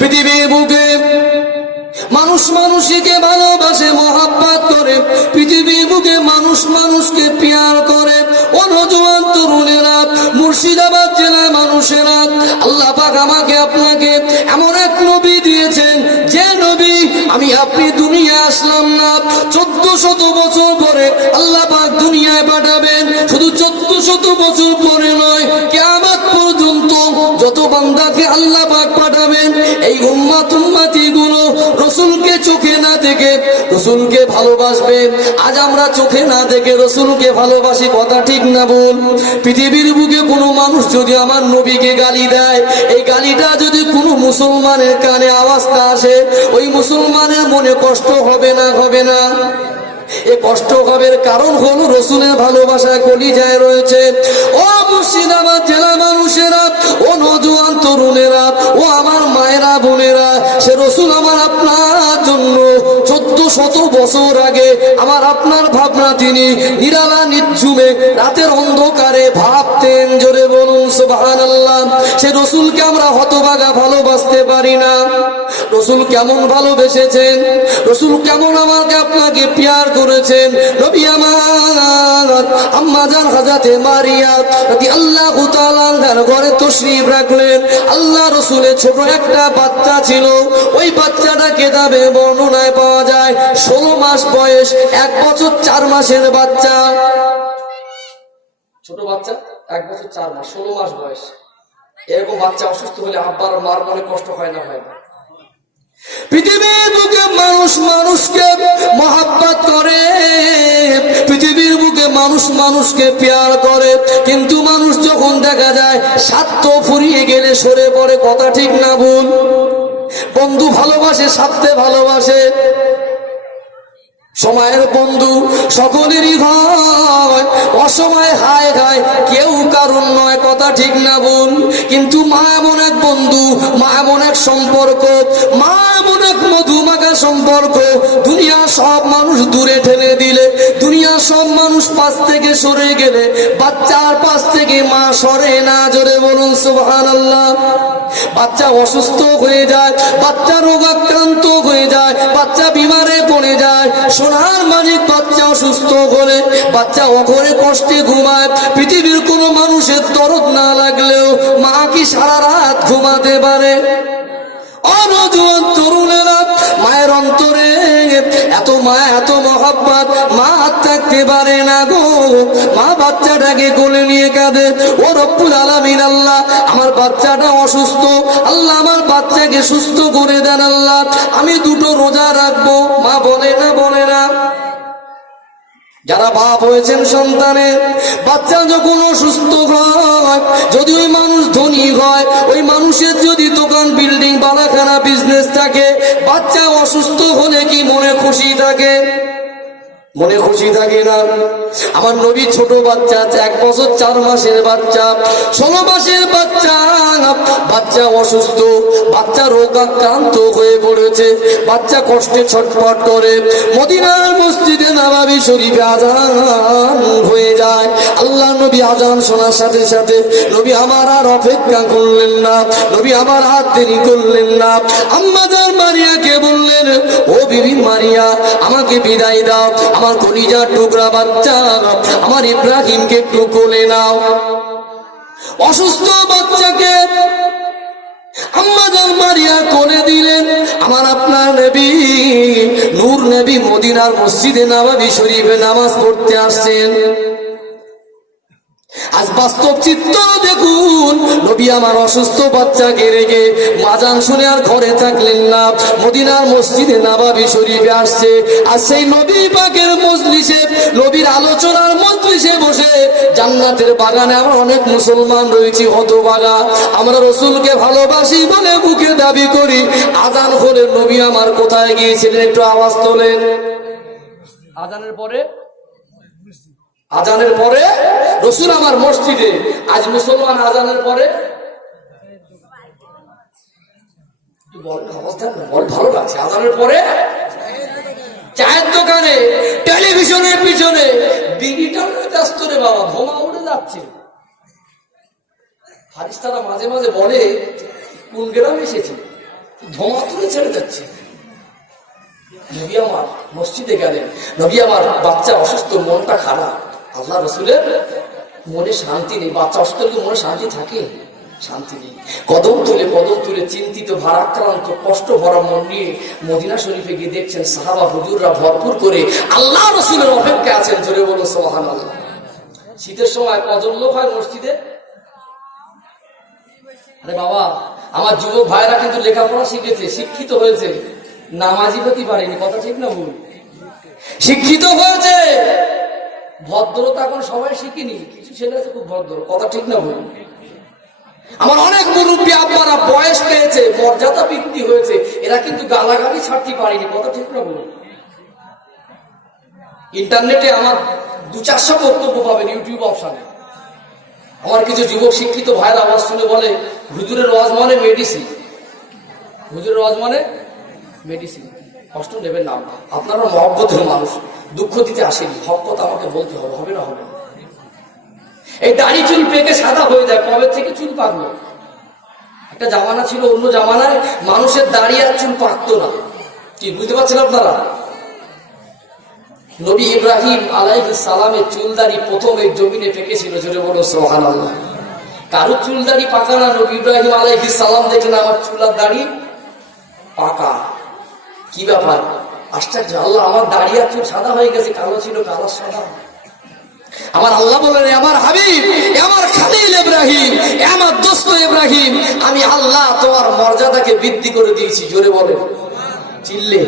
পৃথিবীর বুকে মানুষ মানুষকে ভালোবাসে, মহাব্বত করে। পৃথিবীর বুকে মানুষ মানুষকে প্যার করে। ও নওজোয়ান তরুণেরা, মুর্শিদাবাদ জেলার মানুষেরা, আল্লাহ পাক আমাকে আপনাকে এমন এক নবী দিয়েছেন, যে নবী আমি আপনি দুনিয়া আসলাম না, 1400 বছর পরে আল্লাহ পাক দুনিয়ায় পাঠাবেন। শুধু 1400 বছর পরে নয়, কিয়ামত পর্যন্ত যত বান্দাকে আল্লাহ পাক পাঠাবেন, এই উম্মতি গুলো রসুলকে চোখে না দেখে রসুলকে ভালোবাসবে। আজ আমরা চোখে না দেখে রসুলকে ভালোবাসি, কথা ঠিক না বল? পৃথিবীর বুকে কোনো মানুষ যদি আমার নবীকে গালি দেয়, এই গালিটা যদি কোনো মুসলমানের কানে আওয়াজটা আসে, ওই মুসলমানের মনে কষ্ট হবে না? হবে না? এ কষ্ট হবে, কারণ হলো রসুলের ভালোবাসা কলিজায় রয়েছে। ও মুর্শিদাবাদ জেলা মানুষেরা, ও নওজোয়ান তরুণেরা, ও আমার মায়েরা বোনেরা, সে রসুল আমার আপনার জন্য 1400 বছর আগে আমার আপনার ভাবনা তিনি নিরালা নিঝুমে রাতের অন্ধকারে ভাবতেন। জোরে বলুন সুবহানাল্লাহ। সে রসুলকে আমরা হতভাগা ভালোবাসতে পারি না। রসুল কেমন ভালোবেসেছেন, রসুল কেমন আমাকে আপনাকে প্যার করেছেন। নবী আমার আম্মা জান হযরতে মারিয়া রাদিয়াল্লাহু তাআলা আনহার ঘরে তশরীফ রাখলেন। আল্লাহ রসুলের ছোট একটা বাচ্চা ছিল, ওই বাচ্চাটা কেতাবে বর্ণনায় পাওয়া যায় 16 মাস বয়স, 1 বছর 4 মাসের বাচ্চা। ছোট বাচ্চা 1 বছর 4 মাস, 16 মাস বয়স। এরকম বাচ্চা অসুস্থ হলে আব্বার মার মনে কষ্ট হয় না? হয় না? পৃথিবীর বুকে মানুষ মানুষকে মহাব্বত করে, পৃথিবীর বুকে মানুষ মানুষকে প্যার করে, কিন্তু মানুষ যখন দেখা যায় স্বার্থ ফুরিয়ে গেলে সরে পড়ে, কথা ঠিক না ভুল? বন্ধু ভালোবাসে, স্বার্থে ভালোবাসে। সময়ের বন্ধু সকলেরই হয়, অসময়ে হায় খায় কেউ কারণ নয়, কথা ঠিক না বোন? কিন্তু মা এমন এক বন্ধু, মা এমন এক সম্পর্ক, মা এমন এক মধুমাখা সম্পর্ক, দুনিয়া সব মানুষ দূরে ঠেলে দিলে, দুনিয়া সব মানুষ পাশ থেকে সরে গেলে, বাচ্চার পাশ থেকে মা সরে না। জোরে বলুন সুবহানাল্লাহ। বাচ্চা অসুস্থ হয়ে যায়, বাচ্চা রোগাক্রান্ত হয়ে যায়, বাচ্চা বিমারে পড়ে যায়, সোনার মানিক বাচ্চা অসুস্থ হলে বাচ্চা অঘরে কষ্টে ঘুমায়। পৃথিবীর কোনো মানুষের দরদ না লাগলেও মা কি সারা রাত ঘুমাতে পারে? অনজুয়ান তরুণেরা, মায়ের অন্তরে এত মায়া, এত মহাব্বত, মা থাকতে পারে না গো। মা বাচ্চাটাকে কোলে নিয়ে কাঁদে, ও রব্বুল আলামিন, আল্লাহ আমার বাচ্চাটা অসুস্থ, আল্লাহ আমার বাচ্চাকে সুস্থ করে দেন আল্লাহ, আমি 2টো রোজা রাখবো। মা বলে না? বলে না? যারা বাপ হয়েছেন সন্তানের, বাচ্চা যখন অসুস্থ হয়, যদি ওই মানুষ ধনী হয়, ওই মানুষের যদি দোকান, বিল্ডিং, বালাখানা, বিজনেস থাকে, বাচ্চা অসুস্থ হলে কি মনে খুশি থাকে? মনে খুশি থাকে না? আমার নবী ছোট বাচ্চা, 1 বছর 4 মাসের বাচ্চা, 16 মাসের বাচ্চা, বাচ্চা অসুস্থ, বাচ্চা রোগাক্রান্ত হয়ে পড়েছে, বাচ্চা কষ্টে ছটফট করে। মদিনার মসজিদে নববী শরীফে আযান হয়ে যায়। আল্লাহ নবী আযান শোনার সাথে সাথে নবী আমার আর অপেক্ষা করলেন না, নবী আমার হাত দেরি করলেন না। আম্মা জান মারিয়াকে বললেন, ও বিবি মারিয়া, আমাকে বিদায় দাও, আমার কলিজার টুকরা বাচ্চা আমার ইব্রাহিমকে একটু কোলে নাও। অসুস্থ বাচ্চাকে আম্মা জান মারিয়া কোলে দিলেন। আমার আপনার নবী, নূর নবী, মদিনার মসজিদে নববী শরীফে নামাজ পড়তে আসছেন। আজ বাস্তব চিত্র দেখুন, নবী আমার অসুস্থ বাচ্চাকে রেখে আযান শুনে আর ঘরে থাকলেন না, মদিনার মসজিদে নববী শরীফে আসছে। আর সেই নবী পাকের মজলিসে, নবীর আলোচনার মজলিসে বসে জান্নাতের বাগানে আমরা অনেক মুসলমান রয়েছি হতভাগা। আমরা রসুলকে ভালোবাসি বলে মুখে দাবি করি, আযান হলে নবী আমার কোথায় গিয়েছিলেন? একটু আওয়াজ তোলেন। আযানের পরে, আযানের পরে রসুল আমার মসজিদে। আজ মুসলমান আযানের পরে ভালো লাগছে, আযানের পরে চায়ের দোকানে, টেলিভিশনের পিছনে বিড়িটা ব্যস্ত রে বাবা, ধোঁয়া উড়ে যাচ্ছে। ফারিস্তারা মাঝে মাঝে বলে, কোন গ্রামে এসেছে? ধোঁয়া তুলে ছেড়ে যাচ্ছে। নবী আমার মসজিদে গেলেন, নবী আমার বাচ্চা অসুস্থ, মনটা খারাপ, আল্লাহ রসুলের মনে শান্তি নেই। বাচ্চা অসুস্থ হলে মনে শান্তি থাকে? শান্তি নেই। কদম তুলে চিন্তিত, ভারাক্রান্ত, কষ্ট ভরা মন নিয়ে মদিনা শরীফে গিয়ে দেখছেন সাহাবা হুজুররা ভরপুর করে আল্লাহ রসুলের অপেক্ষা আছেন। জোরে বলুন সুবহানাল্লাহ। শীতের সময় কজন লোক হয় মসজিদে? আরে বাবা, আমার যুবক ভাইরা কিন্তু লেখাপড়া শিখেছে, শিক্ষিত হয়েছে, নামাজি হতে পারেনি। কথা ঠিক না ভুল? শিক্ষিত হয়েছে, ভদ্রতা এখন সবাই শিখিনি, কিছু ছেলে আছে খুব ভদ্র। কথা ঠিক না ভুল? আমার অনেক মুরব্বী আব্বারা বয়স পেয়েছে, মর্যাদা বৃদ্ধি হয়েছে, এরা কিন্তু গালাগালি ছাড়তে পারেনি। কথা ঠিক না ভুল? ইন্টারনেটে আমার 200-400 বক্তব্য পাবেন ইউটিউব অপশনে। আমার কিছু যুবক শিক্ষিত ভাইরা আওয়াজ শুনে বলে হুজুরের ওয়াজ মানে মেডিসিন, হুজুরের ওয়াজ মানে মেডিসিন। কষ্ট নেবেন না, আপনারা মহব্বতের মানুষ, দুঃখ দিতে আসেনি, হক কথা আমাকে বলতে হবে, হবে না? হবে না। এই দাড়ি চুল পেকে সাদা হয়ে যায়, কবে থেকে চুল পাকলো? একটা জামানা ছিল, অন্য জামানায় মানুষের দাড়ি আর চুল পাকতো না। কি বুঝতে পারছেন আপনারা? নবী ইব্রাহিম আলাইহিস সালামের চুলদাড়ি প্রথম এই জমিনে পেকেছিল। জোরে বলো সুবহানাল্লাহ। কারো চুলদাড়ি পাকা না, নবী ইব্রাহিম আলাইহিস সালাম দেখলেন আমার চুলার দাড়ি পাকা। কি ব্যাপার? আশ্চর্য, আল্লাহ আমার দাড়ি আর চুল সাদা হয়ে গেছে, কালো ছিল কালো সাদা। আমার আল্লাহ বলেন, আমার হাবিব, আমার খালিল ইব্রাহিম, আমার দোস্ত ইব্রাহিম, আমি আল্লাহ তোমার মর্যাদাকে বৃদ্ধি করে দিয়েছি। জোরে বলে চিল্লে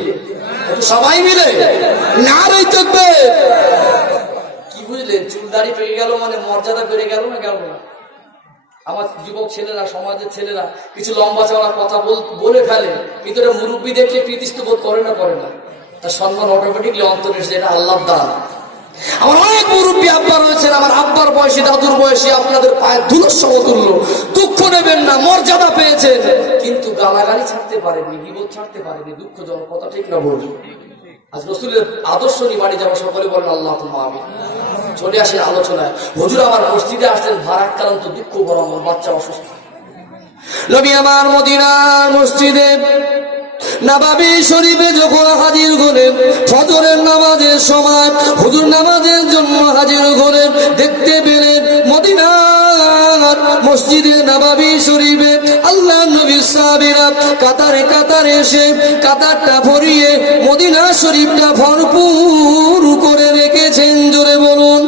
সবাই মিলে নারে তাকবীর। কি বুঝলেন? চুল দাড়ি পেকে গেল মানে মর্যাদা বেড়ে গেল না গেল না? আমার যুবক ছেলেরা, সমাজের ছেলেরা কিছু লম্বা চওড়া কথা বলে ফেলে, কিন্তু এটা মুরব্বী দেখলে প্রীতিষ্ঠ বোধ করে না? তার সম্মান অটোমেটিকলি অন্তরে এসে, এটা আল্লাহর দান। আমার অনেক মুরব্বী আব্বা রয়েছেন, আমার আব্বার বয়সী, দাদুর বয়সী, আপনাদের পায়ের ধুলোর সমতুল্য। দুঃখ নেবেন না, মর্যাদা পেয়েছেন, কিন্তু গালাগালি ছাড়তে পারেননি, গীবত ছাড়তে পারেননি। দুঃখজনক। কথা ঠিক না বলুন? আজ রসুলের আদর্শ নিয়ে বাড়ি যাওয়া, সকলে বলেন আল্লাহুম্মা আমিন। চলে আসেন আলোচনায়। হুজুর আমার মসজিদে আসছেন ভারাক্রান্ত, দুঃখ ভরা মন, বাচ্চা অসুস্থ। নবী আমার মদিনার মসজিদে নববী শরীফে যখন হাজির হলেন, ফজরের নামাজের সময় হুজুর নামাজের জন্য হাজির হলেন, দেখতে পেলেন মদিনার মসজিদে নববী শরীফে আল্লাহ নবীর সাহাবীরা কাতারে কাতারে এসে কাতারটা ভরিয়ে মদিনা শরীফটা ভরপুর করে রেখেছেন। জোরে বলুন,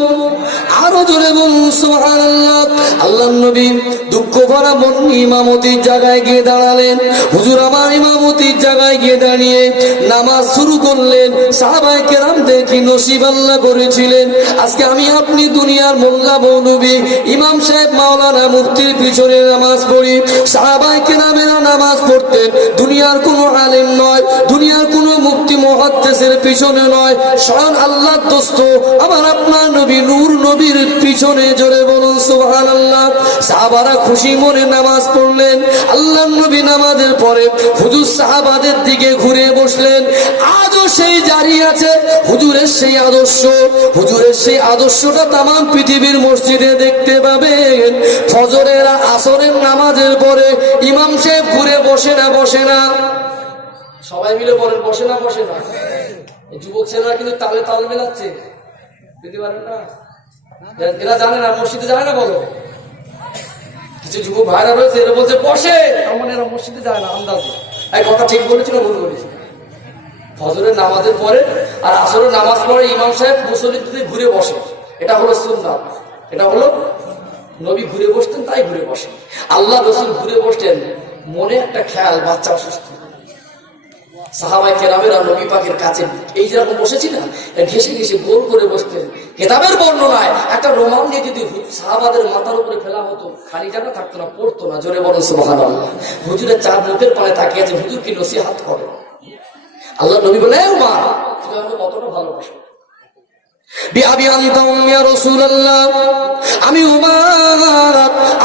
আরো জোরে বলুন সুবহানাল্লাহ। আল্লাহর নবী দুঃখ ভরা মন ইমামতির জায়গায় গিয়ে দাঁড়ালেন। হুজুর আমার ইমামতির জায়গায় গিয়ে দাঁড়িয়ে নামাজ শুরু করলেন। সাহাবায়ে কেরামদের কি নসিব আল্লাহ করেছিলেন, আজকে আমি আপনি দুনিয়ার মোল্লা মৌলবী ইমাম সাহেব মাওলানা মুফতির পিছনে নামাজ পড়ি। সাহাবায়ে কেরামেরা নামাজ পড়তেন দুনিয়ার কোনো আলেম নয়, দুনিয়ার কোনো মুফতি মুহাদ্দিসের পিছনে নয়, স্বয়ং আল্লাহর দোস্ত আমার আপনার নবী নূর নবীর পিছনে। জোরে বলুন সুবহানাল্লাহ। সাহাবারা খুশি মনে নামাজ পড়লেন। আল্লাহর নবী নামাজের পরে হুজুর সাহাবাদের দিকে ঘুরে বসলেন। আজও সেই জারি আছে হুজুরের সেই আদর্শ। হুজুরের সেই আদর্শটা তামাম পৃথিবীর মসজিদে দেখতে পাবেন। ফজরের আসরের নামাজের পরে ইমাম সাহেব ঘুরে বসে না? সবাই মিলে বলেন বসে না? যুবক ছেলেরা কিন্তু তালে তাল মেলাচ্ছে, বুঝতে পারেন না? এরা জানে না, মসজিদে যায় না। বলো, কিছু যুবক ভাইরা রয়েছে, এরা বলছে বসে, আমার এরা মসজিদে যায় না আন্দাজে। এই কথা ঠিক বলেছি না ভুল বলেছি? ফজরের নামাজের পরে আর আসরের নামাজ পড়ে ইমাম সাহেব মুসল্লিদের ঘুরে বসে, এটা হলো সুন্নাত, এটা হলো নবী ঘুরে বসতেন, তাই ঘুরে বসে। আল্লাহ রাসূল ঘুরে বসতেন, মনে একটা খেয়াল, বাচ্চা অসুস্থ। সাহাবায়ে কেরামেরা নবী পাকের কাছে এই যেরকম বসেছিলেন, ঘেসে ঘেসে গোল করে বসতেন। কিতাবের বর্ণনায় একটা রুমাল নিয়ে যদি সাহাবাদের মাথার উপরে ফেলা হতো, খালি জায়গা থাকতো না, পড়তো না। জোরে বলুন সুবহানাল্লাহ। হুজুরের চার মুখের পানে তাকিয়ে আছে, হুজুর কি নসিহত করে। আল্লাহ নবী বলে, মা তুমি আমাকে কতটা ভালোবাসো। বিআবি আনতা উম্মি ইয়া রাসূলুল্লাহ, আমি উমার,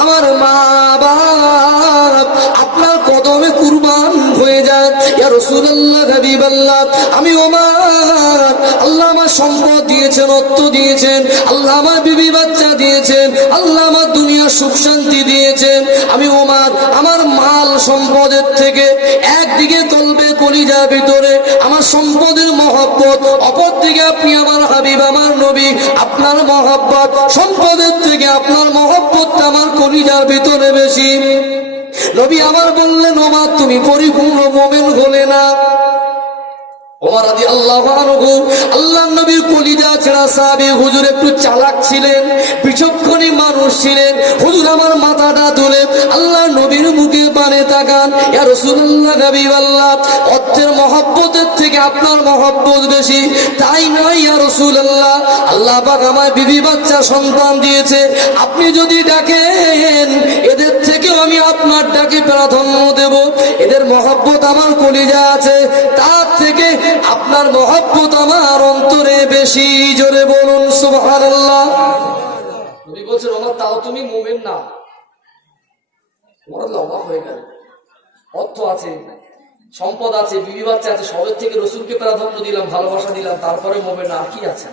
আমার মা বাপ আপনার কত কদমে কুরবান হয়ে যায়। ইয়া রাসূলুল্লাহ, হাবিবাল্লাহ, আমি ওমর, আল্লাহ আমার সম্পদ দিয়েছেন, অর্থ দিয়েছেন, আল্লাহ আমার বিবি বাচ্চা দিয়েছেন, আল্লাহ আমার দুনিয়া সুখ শান্তি দিয়েছেন। আমি ওমর আমার মাল সম্পদের থেকে একদিকে কলবে কলিজার ভিতরে আমার সম্পদের মহব্বত, অপর দিকে আপনি আমার হাবিব আমার নবী, আপনার মহব্বত, সম্পদের থেকে আপনার মহব্বতটা আমার কলিজার ভিতরে বেশি। নবী আমার বললেন, ওমর তুমি পরিপূর্ণ মুমিন হলে না। ওমর রাদিয়াল্লাহু আনহু আল্লাহর নবীর কলিজা ছেঁড়া সাহাবী, হুজুর একটু চালাক ছিলেন, বিচক্ষণী মানুষ ছিলেন। হুজুর আমার মাথাটা তুলে আল্লাহর নবীর মুখে পানে তাকান, ইয়া রাসূলুল্লাহ, হাবিবাল্লাহ, অর্থের মহব্বতের থেকে আপনার মহব্বত বেশি। তাই নয় ইয়া রাসূলুল্লাহ, আল্লাহ পাক আমার বিবি বাচ্চা সন্তান দিয়েছে, আপনি যদি ডাকেন এদের থেকেও আমি আপনার ডাকে প্রাধান্য দেব। এদের মহব্বত আমার কলিজা আছে, তার থেকে আপনার মহব্বত আমার অন্তরে বেশি। জোরে বলুন সুবহানাল্লাহ। নবী বলছেন, ওমর তাও তুমি মুমিন না। ওমর অবাক হয়ে গেল। অর্থ আছে, সম্পদ আছে, বিবি বাচ্চা আছে, সবের থেকে রসুলকে প্রাধান্য দিলাম, ভালোবাসা দিলাম, তারপরে মুমিন না, আর কি আছে?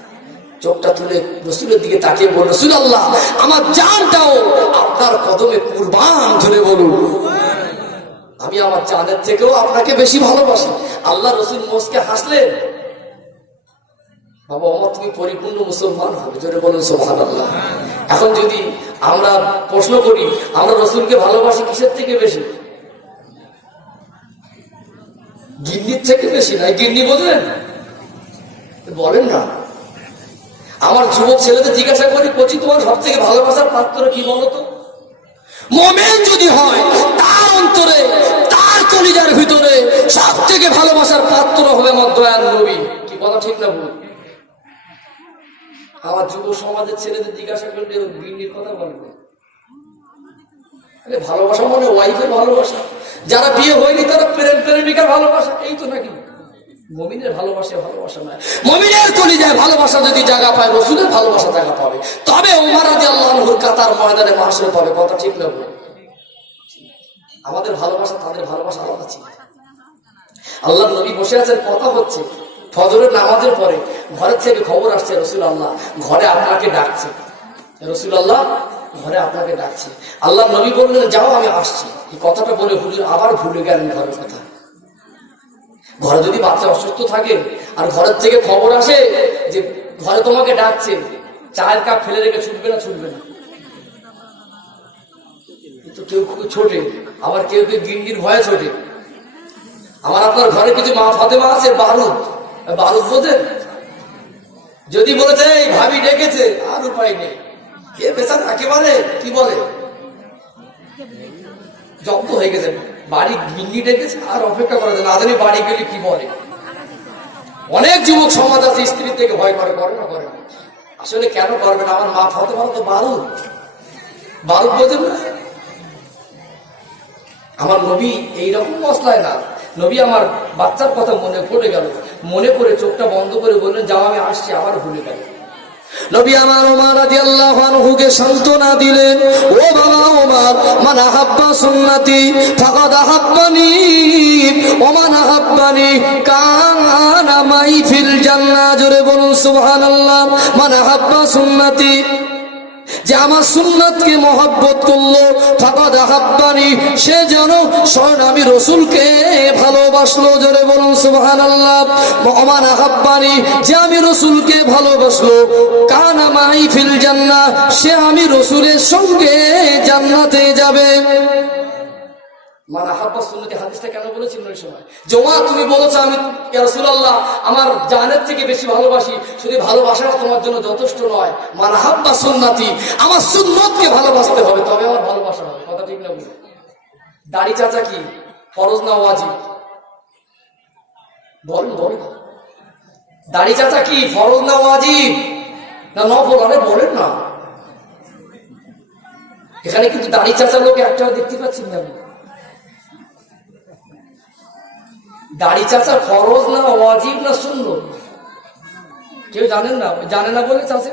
চোখটা তুলে রসুলের দিকে তাকিয়ে বলল, রাসূলুল্লাহ, আমার জানটাও আপনার কদমে কুরবান। জোরে বলুন, আমি আমার জানের থেকেও আপনাকে বেশি ভালোবাসি। আল্লাহ রসুল মুস্কে হাসলেন। বাবা ওমর তুমি পরিপূর্ণ মুসলমান হবে। জোরে বলুন সুবহানাল্লাহ। এখন যদি আমরা প্রশ্ন করি, আমরা রসুলকে ভালোবাসি কিসের থেকে বেশি? গিন্নির থেকে বেশি না? গিন্নি বোঝেন? বলেন না। আমার যুবক ছেলেদের জিজ্ঞাসা করি, কচি তোমার সব থেকে ভালোবাসার পাত্র কি বলতো? মুমিন যদি হয়, তার অন্তরে, তার কলিজার ভিতরে সব থেকে ভালোবাসার পাত্র হবে আমার দয়াল নবী। কি কথা ঠিক না ভুল? আমার যুব সমাজের ছেলেদের জিজ্ঞাসা করলে গিন্নির কথা বলবে। ভালোবাসা মানে ওয়াইফের ভালোবাসা, যারা বিয়ে হয়নি তারা প্রেম প্রেমিকার ভালোবাসা, এই তো নাকি? মুমিনের ভালোবাসা ভালোবাসা নয়। মুমিনের কলিজায় ভালোবাসা যদি জায়গা পায়, রাসূলের ভালোবাসা জায়গা পাবে, তবে ওমর রাদিয়াল্লাহু আনহুর কাতার ময়দানে মাহশরে পাবে। কথা ঠিক না ভুল? আমাদের ভালোবাসা তাদের ভালোবাসা আলাদা ছিল। আল্লাহর নবী বসে আছেন, কথা হচ্ছে, ফজরের নামাজের পরে ঘরের থেকে খবর আসছে, রাসূলুল্লাহ ঘরে আপনাকে ডাকছে। রাসূলুল্লাহ ঘরে আপনাকে ডাকছে। আল্লাহর নবী বললেন, যাও আমি আসছি। এই কথাটা বলে হুজুর আবার ভুলে গেলেন ঘরের কথা। ঘরে যদি বাচ্চা অসুস্থ থাকে আর ঘরের থেকে খবর আসে যে ঘরে তোমাকে ডাকছে, চায়ের কাপ ফেলে রেখে ছুটবে না? ছুটবে না। তো কেউ ছোটে, আবার কেউ কেউ গিন্নির ভয়ে ছোটে। আমার আপনার ঘরে কিছু মা ফাতেমা আছে, বারুদ বোঝেন? যদি বলেছে এই ভাবি ডেকেছে, আর উপায় নেই, কে বেচার একেবারে কি বলে জব্দ হয়ে গেছে, বাড়ি গিন্নি ডেকেছে, আর অপেক্ষা করা যায় না, জানি বাড়ি গেলে কি বলে। অনেক যুবক সমাজ আছে স্ত্রীর থেকে ভয় করে, করে না? করে না। আসলে কেন করবে না? আমার মা ফাতেমা তো বারুদ বোঝেন না? আমার নবী এইরকম মশলায় না। নবী আমার বাচ্চার কথা মনে পড়ে গেল, মনে করে চোখটা বন্ধ করে বললেন, যাও আমি আসছি, আবার ভুলে গেল। নবী আমার ওমর রাদিয়াল্লাহু আনহুকে সান্ত্বনা দিলেন, ও বাবা ওমর, মান আহাব্বা সুন্নতি ফাকাদ আহাব্বানি ওয়া মান আহাব্বানি কানা মাই ফিল জান্নাহ। জোরে বলুন সুবহানাল্লাহ। মান আহাব্বা সুন্নতি, যে আমার সুন্নাতকে মহব্বত করলো, ফাকাদ আহাব্বানি, সে যেন স্বয়ং আমি রাসূলকে ভালোবাসলো। জোরে বলুন সুবহানাল্লাহ। ওমান আহাব্বানি, যে আমি রাসূলকে ভালোবাসলো, কানা মাই ফিল জান্নাহ, সে আমি রাসূলের সঙ্গে জান্নাতে যাবে। মানে আহাব্বা সুন্নতি হাদিসটা কেন বলেছিল ওই সময়? জমা তুমি বলেছো আমি ইয়া রাসূলুল্লাহ আমার জানের থেকে বেশি ভালোবাসি, শুধু ভালোবাসাটা তোমার জন্য যথেষ্ট নয়। মানে আহাব্বা সুন্নতি, আমার সুন্নতকে ভালোবাসতে হবে, তবে আমার ভালোবাসা হবে। কথা ঠিক না? দাড়ি চাচা কি ফরজ না ওয়াজিব? বলেন বলেন। দাড়ি চাচা কি ফরজ না ওয়াজিব না নফল? আরে বলেন না। এখানে কিন্তু দাড়ি চাচা লোক একটাও দেখতে পাচ্ছেন না। দাড়ি চাচা ফরজ না ওয়াজিব না সুন্নত? কেউ জানেন না? জানে না বলে চাচা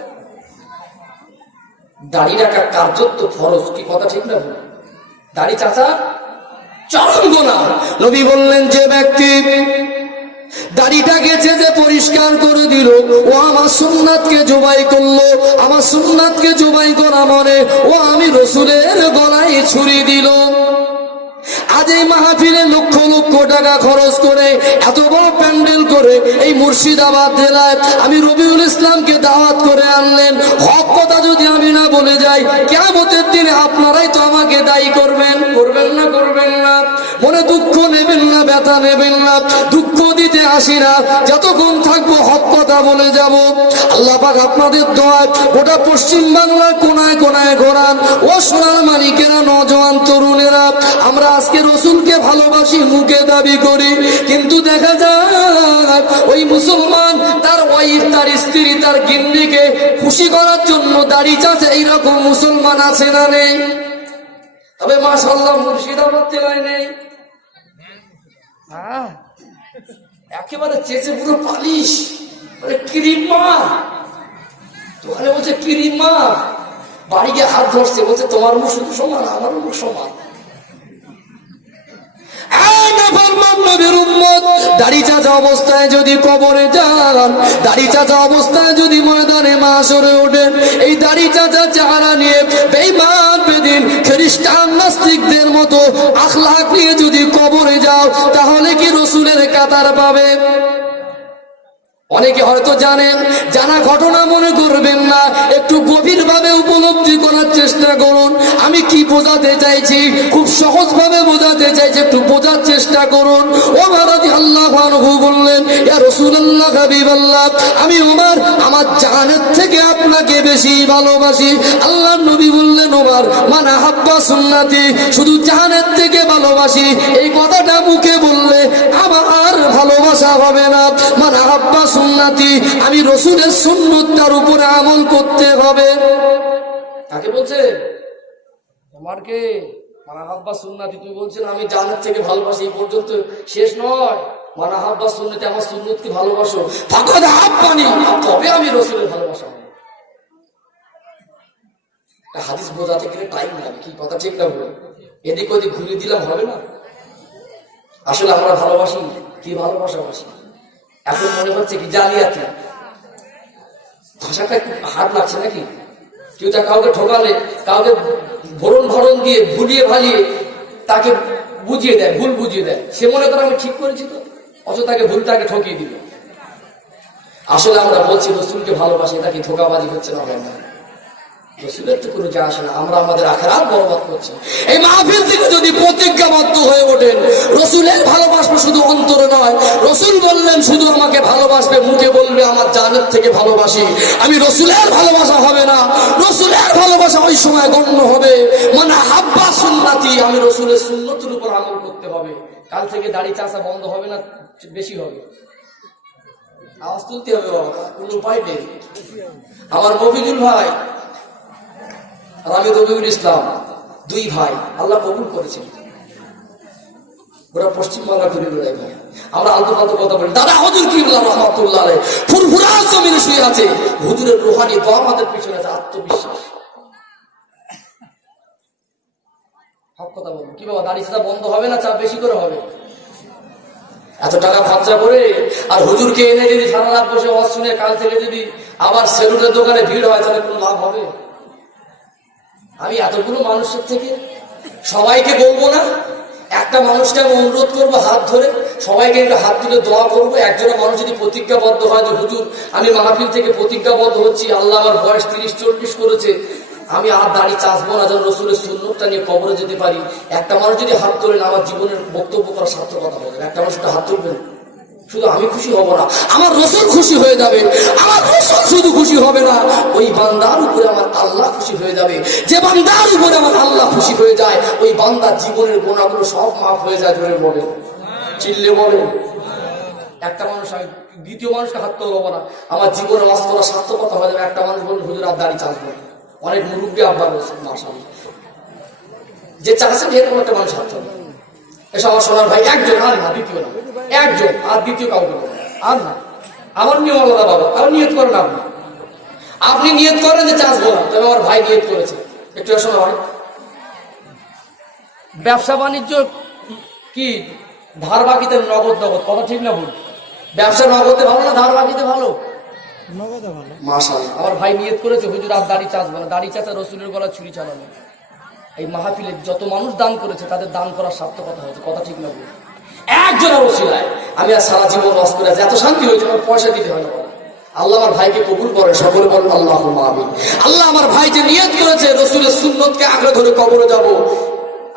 দাড়ি রাখা কার্যত ফরজ। কি কথা ঠিক না? দাড়ি চাচা চরম গুনাহ। নবী বললেন যে ব্যক্তি দাড়িটাকে চেঁচে পরিষ্কার করে দিল, ও আমার সুন্নাতকে জবাই করলো। আমার সুন্নাতকে জবাই করা মানে ও আমি রসুলের গলায় ছুরি দিল। আজ এই মাহফিলে লক্ষ লক্ষ টাকা খরচ করে এত বড় প্যান্ডেল করে এই মুর্শিদাবাদ জেলায় আমি রবিউল ইসলামকে দাওয়াত করে আনলেন। হক কথা যদি আমি না বলে যাই, কিয়ামতের দিনে আপনারাই তো আমাকে দায়ী করবেন। করবেন না? করবেন না? মনে দুঃখ নেবেন না, ব্যথা নেবেন না, দুঃখ দিতে আসি না। যতক্ষণ থাকবো হক কথা বলে যাব। আল্লাহ পাক আপনাদের দোয়ায় গোটা পশ্চিম বাংলার কোনায় কোনায় ঘোরান। ও সোনার মানিকেরা, নওজোয়ান তরুণেরা, আমরা আজকে রসুলকে ভালোবাসি, মুখে দাবি করি, কিন্তু দেখা যায় ওই মুসলমান তার ওয়াইফ, তার স্ত্রী, তার গিন্নিকে খুশি করার জন্য দাড়ি চাচে। এইরকম মুসলমান আছে না নেই? তবে মাশাআল্লাহ মুর্শিদাবাদ জেলায় নেই। একেবারে চেঁচে পুরো পালিশ, ক্রিমা। দোকানে বলছে ক্রিমা, বাড়ি গিয়ে হাত ধরছে, বলছে তোমার মুখ শুধু সমান, আমার মুখ সমান। দাড়ি চাচা অবস্থায় যদি কবরে যান, দাড়ি চাচা অবস্থায় যদি ময়দানে মাশরে ওঠেন, এই দাড়ি চাচা চেহারা নিয়ে বেঈমান বেদিন খ্রিস্টান নাস্তিকদের মতো আখলাক নিয়ে যদি কবরে যাও, তাহলে কি রসুলের কাতার পাবে? অনেকে হয়তো জানেন, জানা ঘটনা মনে করবেন না, একটু গভীরভাবে উপলব্ধি করার চেষ্টা করুন। আমি কি বোঝাতে চাইছি, খুব সহজভাবে বোঝাতে চাইছি, একটু বোঝার চেষ্টা করুন। ওমর রাদিয়াল্লাহু আনহু বললেন, ইয়া রাসূলুল্লাহ, হাবিবাল্লাহ, আমি ওমর আমার জানের থেকে আপনাকে বেশি ভালোবাসি। আল্লাহর নবী বললেন, ওমর, মান আহাব্বা সুন্নতি, শুধু জানের থেকে ভালোবাসি এই কথাটা মুখে বললে আমার ভালোবাসা হবে না। মান আহাব্বা সুন্নতি, আমি রসুলের সুন্নতটার উপরে আমল করতে হবে। কাকে বলছে? তোমারকে মানা হাব্বা সুন্নতি। তুমি বলছেন আমি জানের থেকে ভালোবাসি, এই পর্যন্ত শেষ নয়। মানা হাব্বা সুন্নতি, আমার সুন্নতকে ভালোবাসো, ফাকাদ আহাব্বানি, তবে আমি রসুলের ভালোবাসা হবে। হাদিস বোঝাতে গেলে টাইম লাগে, কি কথা ঠিক না বলে এদিক ওদিক ঘুরিয়ে দিলাম হবে না। আসলে আমরা ভালোবাসি, কি ভালোবাসা বাসি। এখন মনে হচ্ছে কি জালিয়াতি, ভাষাটা একটু হার্ড লাগছে নাকি? কেউ তা কাউকে ঠকালে, কাউকে ভরণ ভরণ দিয়ে ভুলিয়ে ভালিয়ে তাকে বুঝিয়ে দেয়, ভুল বুঝিয়ে দেয়। সে মনে করে আমি ঠিক করেছি তো, অথচ তাকে ভুলটাকে ঠকিয়ে দিল। আসলে আমরা বলছি রসুলকে ভালোবাসি, এটা কি ধোকাবাজি হচ্ছে না? হয় না। রসুলের তো কোনো যা আসে না, আমরা আমাদের আখিরাত বরবাদ করছি। এই মাহফিল থেকে যদি প্রতিজ্ঞাবদ্ধ হয়ে ওঠেন, রসুলের ভালোবাসবে শুধু অন্তরে নয়। রসুল বললেন শুধু আমাকে ভালোবাসবে, মুখে বলবে আমার জানের থেকে ভালোবাসি, আমি রসুলের ভালোবাসা হবে না। রসুলের ভালোবাসা ওই সময় গণ্য হবে মানে হাব্বা সুন্নতি, আমি রসুলের সুন্নতের উপর আমল করতে হবে। কাল থেকে দাড়ি চাষা বন্ধ হবে না, বেশি হবে। আওয়াজ তুলতে হবে বাবা, কোনো উপায় নেই। আমার মফিজুল ভাই আর আমি রবিউল ইসলাম, দুই ভাই, আল্লাহ কবুল করেছেন। ওরা পশ্চিমবাংলা ঘুরে বেড়াই ভাই। আমরা আলতো ফালতো কথা বলি, দাদা হুজুর কিবলা রাহমাতুল্লাহ আলাইহি ফুরফুরা জমিনে শুয়ে আছে, হুজুরের রুহানি দোয়া আমাদের পিছনে আছে, আত্মবিশ্বাস। হক কথা বলবো কি বাবা, দাড়ি চাচা বন্ধ হবে না, চাপ বেশি করে হবে। এত টাকা খরচা করে আর হুজুরকে এনে যদি সারা রাত বসে ওয়াজ শুনে কাল থেকে যদি আবার সেলুনের দোকানে ভিড় হয়, তাহলে কোনো লাভ হবে? আমি এতগুলো মানুষের থেকে সবাইকে বলবো না, একটা মানুষকে আমি অনুরোধ করবো হাত ধরে, সবাইকে একটা হাত তুলে দোয়া করবো। একজনের মানুষ যদি প্রতিজ্ঞাবদ্ধ হয় যে হুজুর আমি মাহফিল থেকে প্রতিজ্ঞাবদ্ধ হচ্ছি, আল্লাহ আমার বয়স 30-40 করেছে, আমি আর দাড়ি চাচবো না, যেন রসুলের সুন্নতটা নিয়ে কবরে যেতে পারি। একটা মানুষ যদি হাত তোলেন, আমার জীবনের বক্তব্য করার সার্থকতা হবে। একটা মানুষ একটা হাত তুলবেন, শুধু আমি খুশি হব না, আমার রসুল খুশি হয়ে যাবে। আমার রসুল শুধু খুশি হবে না, ওই বান্দার উপরে আমার আল্লাহ খুশি হয়ে যাবে। যে বান্দার উপরে আমার আল্লাহ খুশি হয়ে যায়, ওই বান্দার জীবনের গোনাগুলো সব মাফ হয়ে যায়। জোরে বলে, চিল্লে বলে। একটা মানুষ, আমি দ্বিতীয় মানুষকে হাত তোলবো না, আমার জীবনের ওয়াজ করার সার্থকতা হয়ে যাবে। একটা মানুষ বলুন হুজুর আর দাড়ি চাচবো না, অনেক মুরব্বী আব্বা বলছেন, মাশাআল্লাহ, যে চাচ্ছেন এরকম একটা মানুষ হাত তোলে। এসব আমার সোনার ভাই একজন, আর না দ্বিতীয় না, একজন, আর দ্বিতীয় কাউকে আর না। আমার নিয়ম আলাদা বাবা, আর নিয়ত করেন আপনি, আপনি নিয়ত করেন যে চাষবো না, তবে আমার ভাই নিয়ত করেছে। একটু শোনা হয়, ব্যবসা বাণিজ্য কি ধার বাকিতে নগদ নগদ, কথা ঠিক না ভুল? ব্যবসা নগদে ভালো না ধার বাকিতে ভালো? মাশাআল্লাহ, আমার ভাই নিয়ত করেছে হুজুর আর দাড়ি চাচবো না, দাড়ি চাচা রসুলের গলা ছুরি চালানো। এই মাহফিলে যত মানুষ দান করেছে তাদের দান করার সার্থকতা হয়েছে, কথা ঠিক না ভুল? একজনের ওসিলায় আমি আর সারা জীবন লস করে আছি, এত শান্তি হয়েছে আমার পয়সা দিতে হয় না। আল্লাহ আমার ভাইকে কবুল করে, সকলে বলেন আল্লাহুম্মা আমিন। আল্লাহ আমার ভাই যে নিয়ত করেছে রসুলের সুন্নতকে আঁকড়ে ধরে কবরে যাব,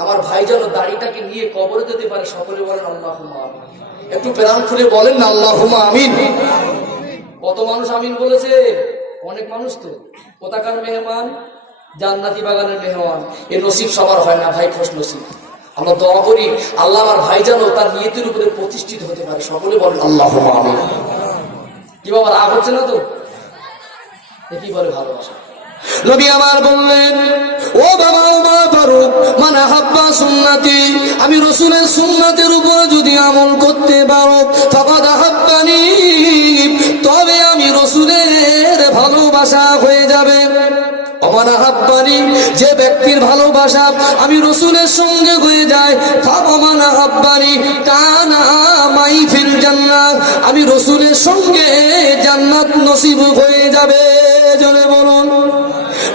আমার ভাই যেন দাড়িটাকে নিয়ে কবরে যেতে পারে, সকলে বলেন আল্লাহুম্মা আমিন। একটু প্রাণ খুলে বলেন না আল্লাহুম্মা আমিন। কত মানুষ আমিন বলেছে? অনেক মানুষ তো। কোথাকার মেহমান? জান্নাতি বাগানের মেহমান। এ নসিব সবার হয় না ভাই, খোশ নসিব। আমরা দোয়া করি আল্লাহ আমার ভাই যেন তার নিয়তের উপরে প্রতিষ্ঠিত হতে পারে, সকলে বলেন আল্লাহুম্মা আমিন। কি বাবা রাগ হচ্ছে না তো? কি বলে ভালোবাসা? নবী আমার বললেন, ও বাবা ওমা ফারুক, মান আহাব্বা সুন্নতি, আমি রাসূলের সুন্নাতের উপর যদি আমল করতে পারো, ফাকাদ আহাব্বানি, তবে আমি রাসূলের ভালোবাসা হয়ে যাবে। ওমান আহাব্বানি, যে ব্যক্তির ভালোবাসা আমি রাসূলের সঙ্গে হয়ে যায়, ফামান আহাব্বানি কানা মাই ফিল জান্নাত, আমি রাসূলের সঙ্গে জান্নাত নসিব হয়ে যাবে। জোরে বলুন।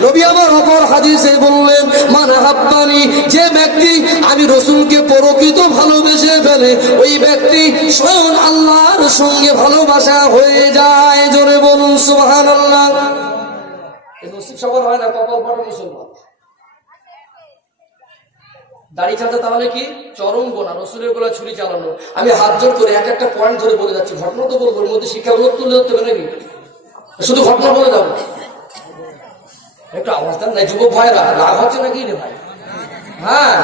নবী আমার অপর হাদিসে বললেন, মান আহাব্বানি, যে ব্যক্তি আমি রাসূলকে প্রকৃত ভালোবেসে ফেলে, ওই ব্যক্তি স্বয়ং আল্লাহর সঙ্গে ভালোবাসা হয়ে যায়। জোরে বলুন সুবহানাল্লাহ। এই নসিব সবার হয় না, কপাল ফাটা মুসলমান। দাড়ি চাঁদা তাহলে কি চরম গোনা, রসুলের গলায় ছুরি চালানো। আমি হাত জোর করে এক একটা পয়েন্ট ধরে বলে যাচ্ছি, ঘটনা তো বলবো, ওর মধ্যে শিক্ষামূলক তুলে ধরতে হবে নাকি? শুধু ঘটনা বলে যাবো? একটু আওয়াজ দেন নাই যুবক ভাইরা, লাভ হচ্ছে নাকি রে ভাই? হ্যাঁ,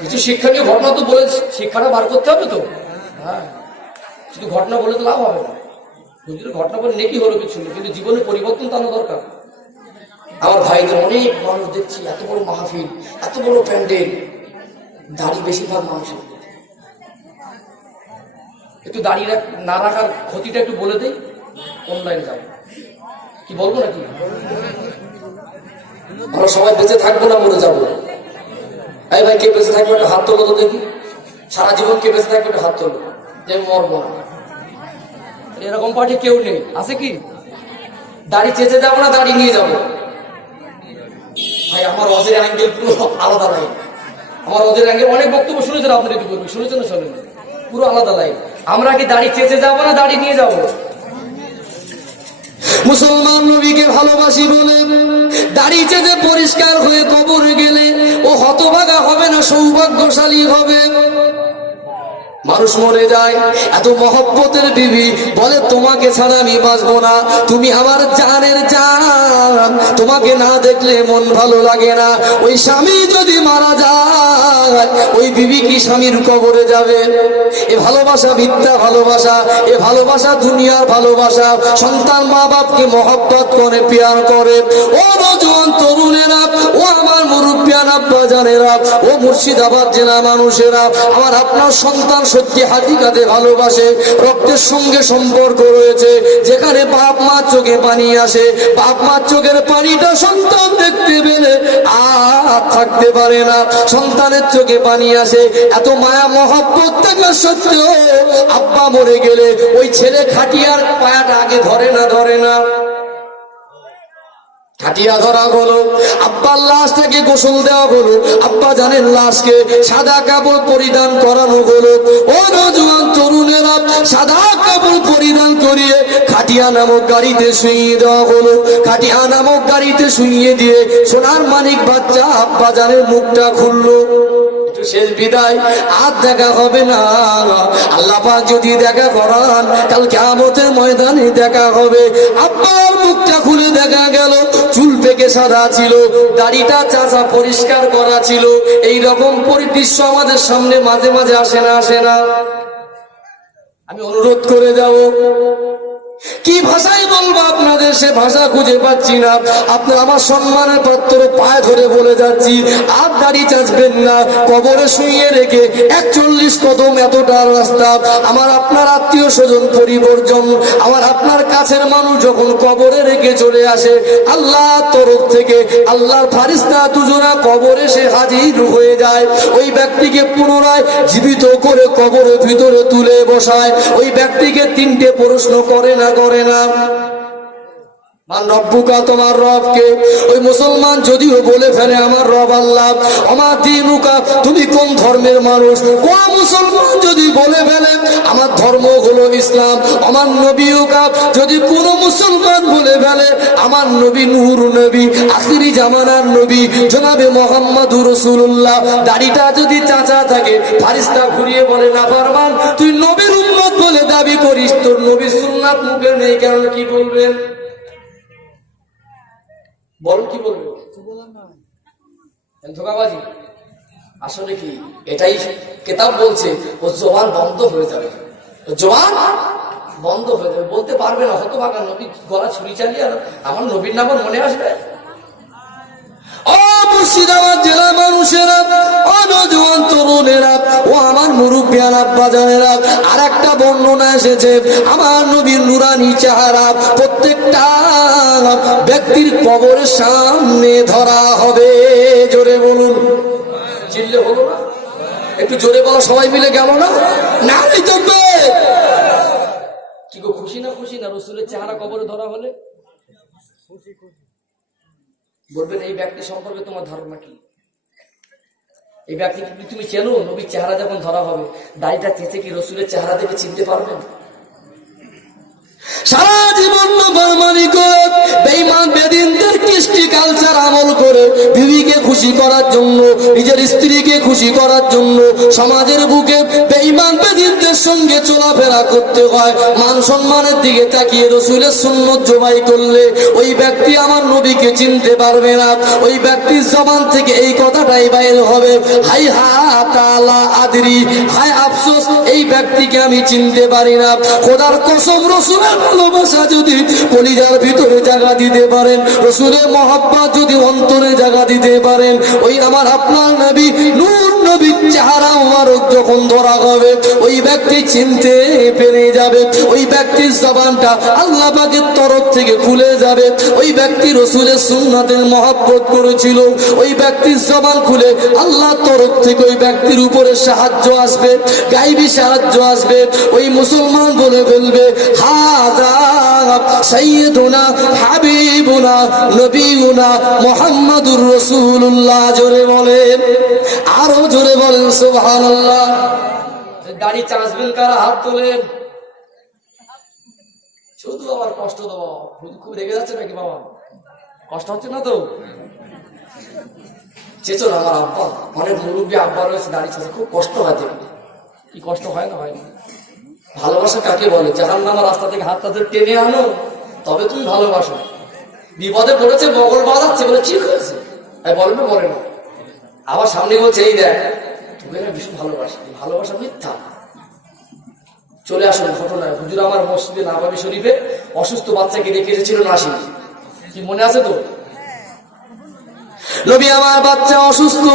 কিছু শিক্ষণীয় ঘটনা তো বলে শিক্ষাটা বার করতে হবে তো। হ্যাঁ, শুধু ঘটনা বলে তো লাভ হবে না। হুজুরের ঘটনা বলে নেকি হলো কিছু নেই, কিন্তু জীবনে পরিবর্তন তো আনা দরকার। আমার ভাইদের অনেক মানুষ দেখছি, এত বড় মাহফিল, এত বড় প্যান্ডেল, দাড়ি বেশিরভাগ মানুষের। একটু দাড়ি না রাখার ক্ষতিটা একটু বলে দেই, অনলাইনে যাবো কি বলবো নাকি? আমরা সবাই বেঁচে থাকবো না মরে যাবো? এই ভাই কে বেঁচে থাকবে একটা হাত তোলো তো দেখি। সারা জীবন কে বেঁচে থাকবে একটা হাত তোলো, যে মরবো না। এরকম পার্টি কেউ নেই, আছে কি? দাড়ি চেঁচে যাবো না দাড়ি নিয়ে যাবো? ভাই আমার অজের অ্যাঙ্গেল পুরো আলাদা লাইন। আমার অজের অ্যাঙ্গেল অনেক বক্তব্য শুনেছেন আপনারা, একটু করবেন, শুনেছেন না শোনেন? পুরো আলাদা লাইন। আমরা কি দাড়ি চেঁচে যাবো না দাড়ি নিয়ে যাবো? মুসলমান নবীকে ভালোবাসি বলে দাড়ি চেঁচে পরিষ্কার হয়ে কবরে গেলে ও হতভাগা হবে না, সৌভাগ্যশালী হবে। মানুষ মরে যায়, এত মহব্বতের বিবি বলে তোমাকে ছাড়া আমি বাঁচবো না, তুমি আমার জানের জান, তোমাকে না দেখলে মন ভালো লাগে না। ওই স্বামী যদি মারা যায়, ওই বিবি কি স্বামীর কবরে যাবে? এ ভালোবাসা মিথ্যা ভালোবাসা, এ ভালোবাসা দুনিয়ার ভালোবাসা। সন্তান মা বাপকে মহব্বত করে, প্যার করে। ও নওজোয়ান তরুণেরা, ও আমার মুরব্বিয়ান আব্বা জানেরা, ও মুর্শিদাবাদ জেলা মানুষেরা, আমার আপনার সন্তান সত্যি হাকিকাতে ভালোবাসে, রক্তের সঙ্গে সম্পর্ক রয়েছে। যেখানে বাপ মা চোখে পানি আসে, বাপ মার চোখের পানিটা সন্তান দেখতে পেলে আর থাকতে পারে না, সন্তানের চোখে পানি আসে। এত মায়া মহব্বত থাকা সত্ত্বেও আব্বা মরে গেলে ওই ছেলে খাটিয়ার পায়াটা আগে ধরে না। খাটিয়া ধরা হলো, আব্বার লাশটাকে গোসল দেওয়া হলো, আব্বা জানেন লাশকে সাদা কাপড় পরিধান করানো হলো। ও নওজোয়ান তরুণেরা, সাদা কাপড় পরিধান করিয়ে খাটিয়া নামক গাড়িতে শুইয়ে দেওয়া হলো। খাটিয়া নামক গাড়িতে শুইয়ে দিয়ে সোনার মানিক বাচ্চা আব্বা জানের মুখটা খুললো। শেষ বিদায়, আর দেখা হবে না। আল্লাহ পাক যদি দেখা করান, কাল কিয়ামতের ময়দানে দেখা হবে। আব্বার মুখটা খুলে দেখা গেল চুল পেকে সাদা ছিল, দাড়িটা চাচা পরিষ্কার করা ছিল। এই রকম পরিদৃশ্য আমাদের সামনে মাঝে মাঝে আসে না? আমি অনুরোধ করে যাব, কি ভাষায় বলবো আপনাদের, সে ভাষা খুঁজে পাচ্ছি না। আপনার আমার সম্মানের পাত্র পায়ে ধরে বলে যাচ্ছি, আর দাড়ি চাচবেন না। কবরে শুইয়ে রেখে 41 কদম এতটা রাস্তা, আমার আপনার আত্মীয় স্বজন পরিবর্জন, আমার আপনার কাছের মানুষ যখন কবরে রেখে চলে আসে, আল্লাহর তরফ থেকে আল্লাহর ফারিস্তা দুজনা কবরে সে হাজির হয়ে যায়। ওই ব্যক্তিকে পুনরায় জীবিত করে কবরের ভিতরে তুলে বসায়। ওই ব্যক্তিকে 3টে প্রশ্ন করে না মান রব্বুকা, তোমার রবকে? ওই মুসলমান যদিও বলে ফেলে আমার রব আল্লাহ। আমার দিনুকা, তুমি কোন ধর্মের মানুষ? কোন মুসলমান যদি বলে ফেলে আমার ধর্ম হলো ইসলাম। আমার নবীকা, যদি কোন মুসলমান বলে ফেলে আমার নবী নূর নবী, আখিরি জামানার নবী জনাবে মুহাম্মদুর রাসূলুল্লাহ। দাড়িটা যদি চাচা থাকে, ফারিস্তা ঘুরিয়ে বলে না ফরমান, তুই নবীর উম্মত বলে দাবি করিস, তোর নবীর সুন্নাত মুখে নেই কেন? কি বলবেন বল, কি বলবো? ধোকাবাজি। আসলে কি এটাই কিতাব বলছে, ও জবান বন্ধ হয়ে যাবে, জবান বন্ধ হয়ে যাবে, বলতে পারবে না। হতভাগা নবী গলা ছুরি চালিয়ে আর আমার নবীর নাম মনে আসবে? ও মুর্শিদাবাদ জেলা মানুষেরা, ও নওজোয়ান তরুণেরা, ও আমার মুরব্বিয়ানা বাজানেরা, আর একটা বর্ণনা এসেছে আমার নবীর নুরানি চেহারা প্রত্যেকটা ব্যক্তির কবরের সামনে ধরা হবে। জোরে বলুন, চিল্লে হলো না? একটু জোরে বলো, সবাই মিলে গেল না? নারী চলবে কি গো, খুশি না খুশি না? রসুলের চেহারা কবরে ধরা হলে বলবেন এই ব্যক্তি সম্পর্কে তোমার ধারণা কি? এই ব্যক্তি কি তুমি চেনো? নবীর চেহারা যখন ধরা হবে, দাড়িটা চেঁচে কি রসুলের চেহারা দেখে চিনতে পারবেন? সারা জীবন নফরমানি করে, বেঈমান বেদিনদের কৃষ্টি কালচার আমল করে, বিবিকে খুশি করার জন্য, নিজের স্ত্রীকে খুশি করার জন্য সমাজের বুকে বেঈমান বেদিনদের সঙ্গে চলাফেরা করতে হয়। মান সম্মানের দিকে তাকিয়ে রসুলের সুন্নত জবাই করলে ওই ব্যক্তি আমার নবীকে চিনতে পারবে না। ওই ব্যক্তির জবান থেকে এই কথাটাই বাইর হবে, হাই হাতালা আদরি, হায় আফসোস, এই ব্যক্তিকে আমি চিনতে পারি না। খোদার কসম, রসুলের ভালোবাসা যদি কলিজার ভিতরে জায়গা দিতে পারেন, রসুলের মহব্বত যদি অন্তরে জায়গা দিতে পারেন, ওই আমার আপনার নবী নূর নবীর চেহারা মোবারক যখন ধরা হবে, ওই ব্যক্তি চিনতে পেরে যাবে। ওই ব্যক্তির জবানটা আল্লাহ পাকের তরফ থেকে খুলে যাবে। ওই ব্যক্তি রসুলের সুন্নাতের মহব্বত করেছিল, ওই ব্যক্তির জবান খুলে আল্লাহর তরফ থেকে ওই ব্যক্তির উপরে সাহায্য আসবে, গায়বী সাহায্য আসবে। ওই মুসলমান বলে ফেলবে, হাযা সাইয়্যিদুনা হাবিবুনা নবিয়ুনা মুহাম্মাদুর রাসূলুল্লাহ। জোরে বলেন, আরো জোরে বলেন সুবহানাল্লাহ। দাড়ি চাচবেন কারা? হাত তোলেন। শুধু আবার কষ্ট দেবো, খুব রেগে যাচ্ছে নাকি বাবা? কষ্ট হচ্ছে না তো? চেচো না, আমার আব্বা অনেক মুরব্বী আব্বা রয়েছে, দাড়ি চাচা, খুব কষ্ট হয়। দেখবে কি কষ্ট হয় না? হয় না? ভালোবাসা কাকে বলে? জাহান্নামের রাস্তা থেকে হাতটা ধরে টেনে আনো, তবে তুমি ভালোবাসো। বিপদে পড়েছে, বগল বাজাচ্ছে, বলে ঠিক হয়েছে, বলবে বলে না। আবার সামনে বলছে, এই দেখ তুমি না ভীষণ ভালোবাসা, ভালোবাসা মিথ্যা। চলে আসুন ঘটনায়। হুজুর আমার মসজিদে নববী শরীফে অসুস্থ বাচ্চাকে রেখে এসেছিল নাসিক, কি মনে আছে তো? নবী আমার বাচ্চা অসুস্থ,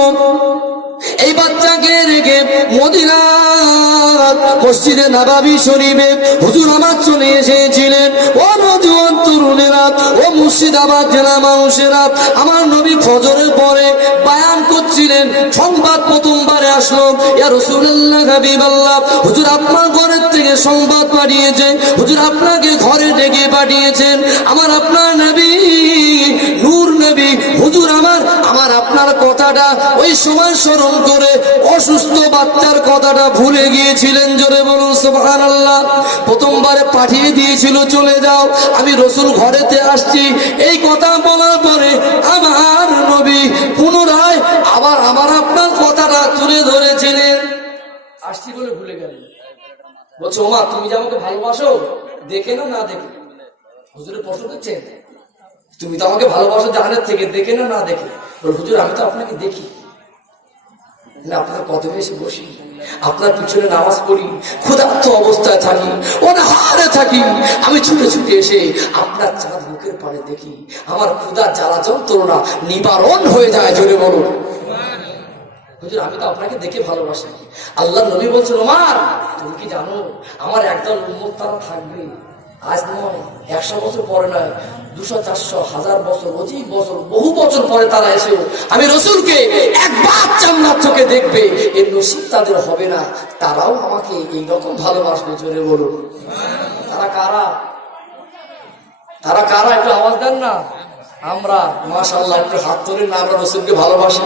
এই বাচ্চাকে রেখে মদিনার মসজিদে নববী শরীফে হুজুর আমার চলে এসেছিলেন। ও নওজোয়ান তরুণেরা, ও মুর্শিদাবাদ জেলা মানুষেরা, আমার নবী ফজরের পরে বায়ান করছিলেন। সংবাদ প্রথমবারে আসলো, ইয়া রাসূলুল্লাহ হাবিবাল্লাহ, হুজুর আপনার ঘরের থেকে সংবাদ পাঠিয়েছে, হুজুর আপনাকে ঘরে ডেকে পাঠিয়েছেন। আমার আপনার নবী নূর নবী হুজুর আমার আপনার কথাটা ওই সময় স্মরণ করে অসুস্থ বাচ্চার কথাটা ভুলে গিয়েছিলেন। জোরে বলুন সুবহানাল্লাহ। প্রথমবারে পাঠিয়ে দিয়েছিল, চলে যাও, আমি রসুল ঘরেতে আসছি। এই কথা বলার পরে আমার নবী পুনরায় আবার আমার আপনার কথাটা তুলে ধরেছিলেন। আসছি বলে ভুলে গেলেন। বলছো, ওমা তুমি যে আমাকে ভালোবাসো, দেখে না না দেখে? হুজুরের প্রশ্ন করছেন, তুমি তো আমাকে ভালোবাসো জাহানের থেকে, দেখে না না দেখে? বল হুজুর আমি তো আপনাকে দেখি না, আপনার কদমে এসে বসি, আপনার পিছনে নামাজ পড়ি, ক্ষুধার্ত অবস্থায় থাকি, অনাহারে থাকি, আমি ছুটে ছুটে এসে আপনার চাঁদ মুখের পানে দেখি, আমার ক্ষুধার জ্বালা যন্ত্রণা নিবারণ হয়ে যায়। জোরে বলুন হুজুর, আমি তো আপনাকে দেখে ভালোবাসি। আল্লাহ নবী বলছেন, ওমর তুমি কি জানো আমার একদল উম্মত তারা থাকবে, আজ নয় 100 বছর পরে নয়, 200, 400, 1000 বছর, অধিক বছর, বহু বছর পরে তারা এসেও আমি রসুলকে একবার চামড়ার চোখে দেখবে, এর নসিব তাদের হবে না, তারাও আমাকে এইরকম ভালোবাসবে। জোরে বলুন তারা কারা? তারা কারা? একটু আওয়াজ দেন না। আমরা মাশাআল্লাহ, একটু হাত ধরে না, আমরা রসুলকে ভালোবাসি,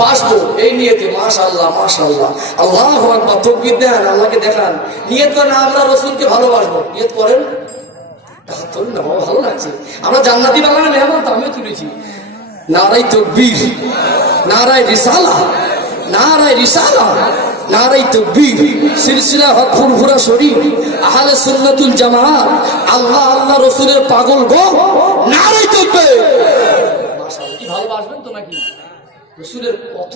বাসবো এই নিয়তে। মাশাআল্লাহ মাশাআল্লাহ, আল্লাহু আকবার, তাকবীর দেন, আল্লাহকে দেখান, নিয়ত করেন আমরা রসুলকে ভালোবাসবো। নিয়ত করেন, হাত ধরেন না, ভালো লাগছে। আমরা জান্নাতি বাগানে মেহমান তো আমিও তুলেছি। নারাই তাকবীর, নারাই রিসালা, নারাই রিসালা, নারাই তাকবীর, সিলসিলা হক ফুরফুরা শরীফ, আহলে সুন্নাতুল জামাত, আল্লাহ আল্লাহ রসুলের পাগল গো, নারাই তাকবীর। মাশাআল্লাহ, কি ভালোবাসবেন তো নাকি? রসুলের কত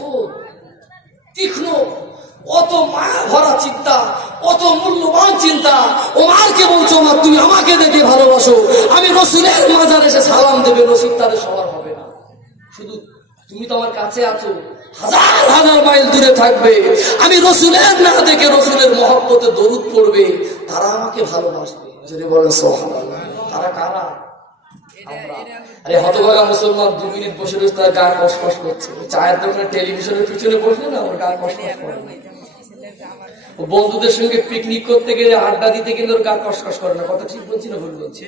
তীক্ষ্ণ, কত মায়া ভরা চিন্তা, কত মূল্যবান চিন্তা। ওমরকে বলছো, ওমর তুমি আমাকে দেখে ভালোবাসো, আমি রসুলের মাজারে এসে সালাম দেবে, নসিব তাদের সবার হবে না। শুধু তুমি তো আমার কাছে আছো, হাজার হাজার মাইল দূরে থাকবে, আমি রসুলের না দেখে রসুলের মহব্বতে দরুদ পড়বে, তারা আমাকে ভালোবাসবে। যদি বলেন সুবহানাল্লাহ, তারা কারা? আমরা। আরে হতভাগা মুসলমান 2 মিনিট বসে রয়েছে, তার গান কসকস করছে। চায়ের দোকানে টেলিভিশনের পিছনে বসলে না, ওর গান কসকস করে না। বন্ধুদের সঙ্গে পিকনিক করতে গেলে, আড্ডা দিতে গেলে ওর গান কসকস করে না। কথা ঠিক বলছি না ভুল বলছি?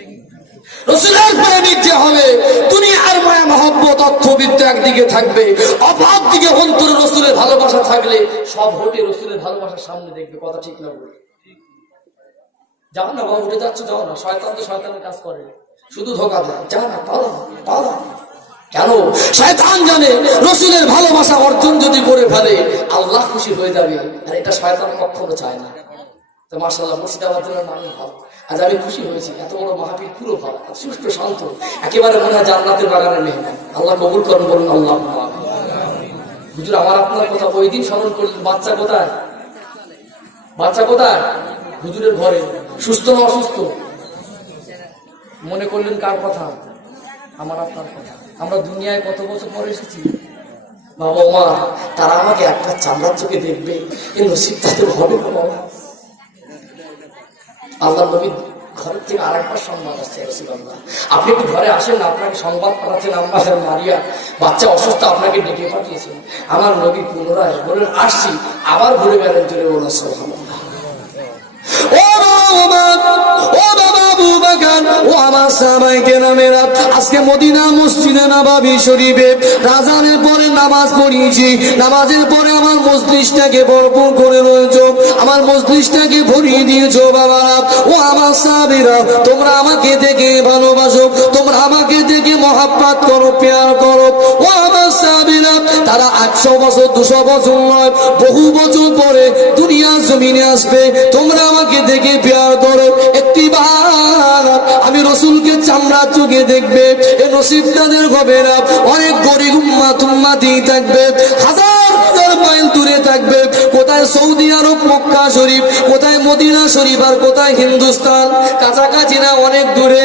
রসুলের প্রেমিক যে হবে, দুনিয়ার মায়া মহব্বত অর্থবিদ্যা একদিকে থাকবে, অপর দিকে অন্তরে রসুলের ভালোবাসা থাকলে সব হোটে রসুলের ভালোবাসার সামনে দেখবে। কথা ঠিক না বলে? যাও না বাবা, উঠে যাচ্ছ, যাও না। শয়তান তো শয়তানের কাজ করে, শুধু ধোকা দেয়। যা না, পালা পালা। কেন? শয়তান জানে রসুলের ভালোবাসা অর্জন যদি করে ফেলে আল্লাহ খুশি হয়ে যাবে, আর এটা শয়তান কখনো চায় না। তো মাশাআল্লাহ, মুর্শিদাবাদ জেলার মানুষ ভালো, আজ আমি খুশি হয়েছি। এত বড় মাহফিল পুরো ভালো, সুস্থ শান্ত, একেবারে মনে হয় জান্নাতের বাগানে নেই। আল্লাহ কবুল করুন, বলুন আল্লাহ। হুজুর, আমার আপনার কথা ওই দিন স্মরণ করলেন। বাচ্চা কোথায়? বাচ্চা কোথায়? হুজুরের ঘরে। সুস্থ না অসুস্থ? মনে করলেন কার কথা? আমার আপনার কথা। আমরা দুনিয়ায় কত বছর পরে এসেছি। বাবা মা তারা আমাকে একটা চামড়ার চোখে দেখবে, এই নসিব তাদের হবে না বাবা। আল্লাহ নবী ঘরের থেকে আরেকবার সংবাদ আসছে, রাসূলুল্লাহ আপনি একটু ঘরে আসেন না, আপনাকে সংবাদ পাঠাচ্ছেন আম্মাজান মারিয়া, বাচ্চা অসুস্থ, আপনাকে ডেকে পাঠিয়েছেন। আমার নবী পুনরায় বলেন আসছি, আবার ঘুরে গেলেন। জোরে বলুন সুবহানাল্লাহ। আজকে মদিনা মসজিদে নববী শরীফে আযানের পরে নামাজ পড়িয়েছি, নামাজের পরে আমার মজলিসটাকে ভরপুর করে রয়েছো, আমার মজলিসটাকে ভরিয়ে দিয়েছো। বাবা ও আমার সাহাবীরা, তোমরা আমাকে দেখে ভালোবাসো, তোমরা আমাকে দেখে মহাব্বত করো, প্যার করো। ও আমার সাহাবীরা, তারা 100 বছর 200 বছর নয়, বহু বছর পরে দুনিয়ার জমিনে আসবে, তোমরা আমাকে দেখে প্যার করো। একটি বার আমি রসুলকে চামড়া চোখে দেখবে, এ নসিব তাদের হবে না। অনেক গরিব উম্মতি থাকবে, হাজার হাজার মাইল দূরে থাকবে, কোথায় সৌদি আরব মক্কা শরীফ, কোথায় মদিনা শরীফ, আর কোথায় হিন্দুস্তান, কাছাকাছি না অনেক দূরে।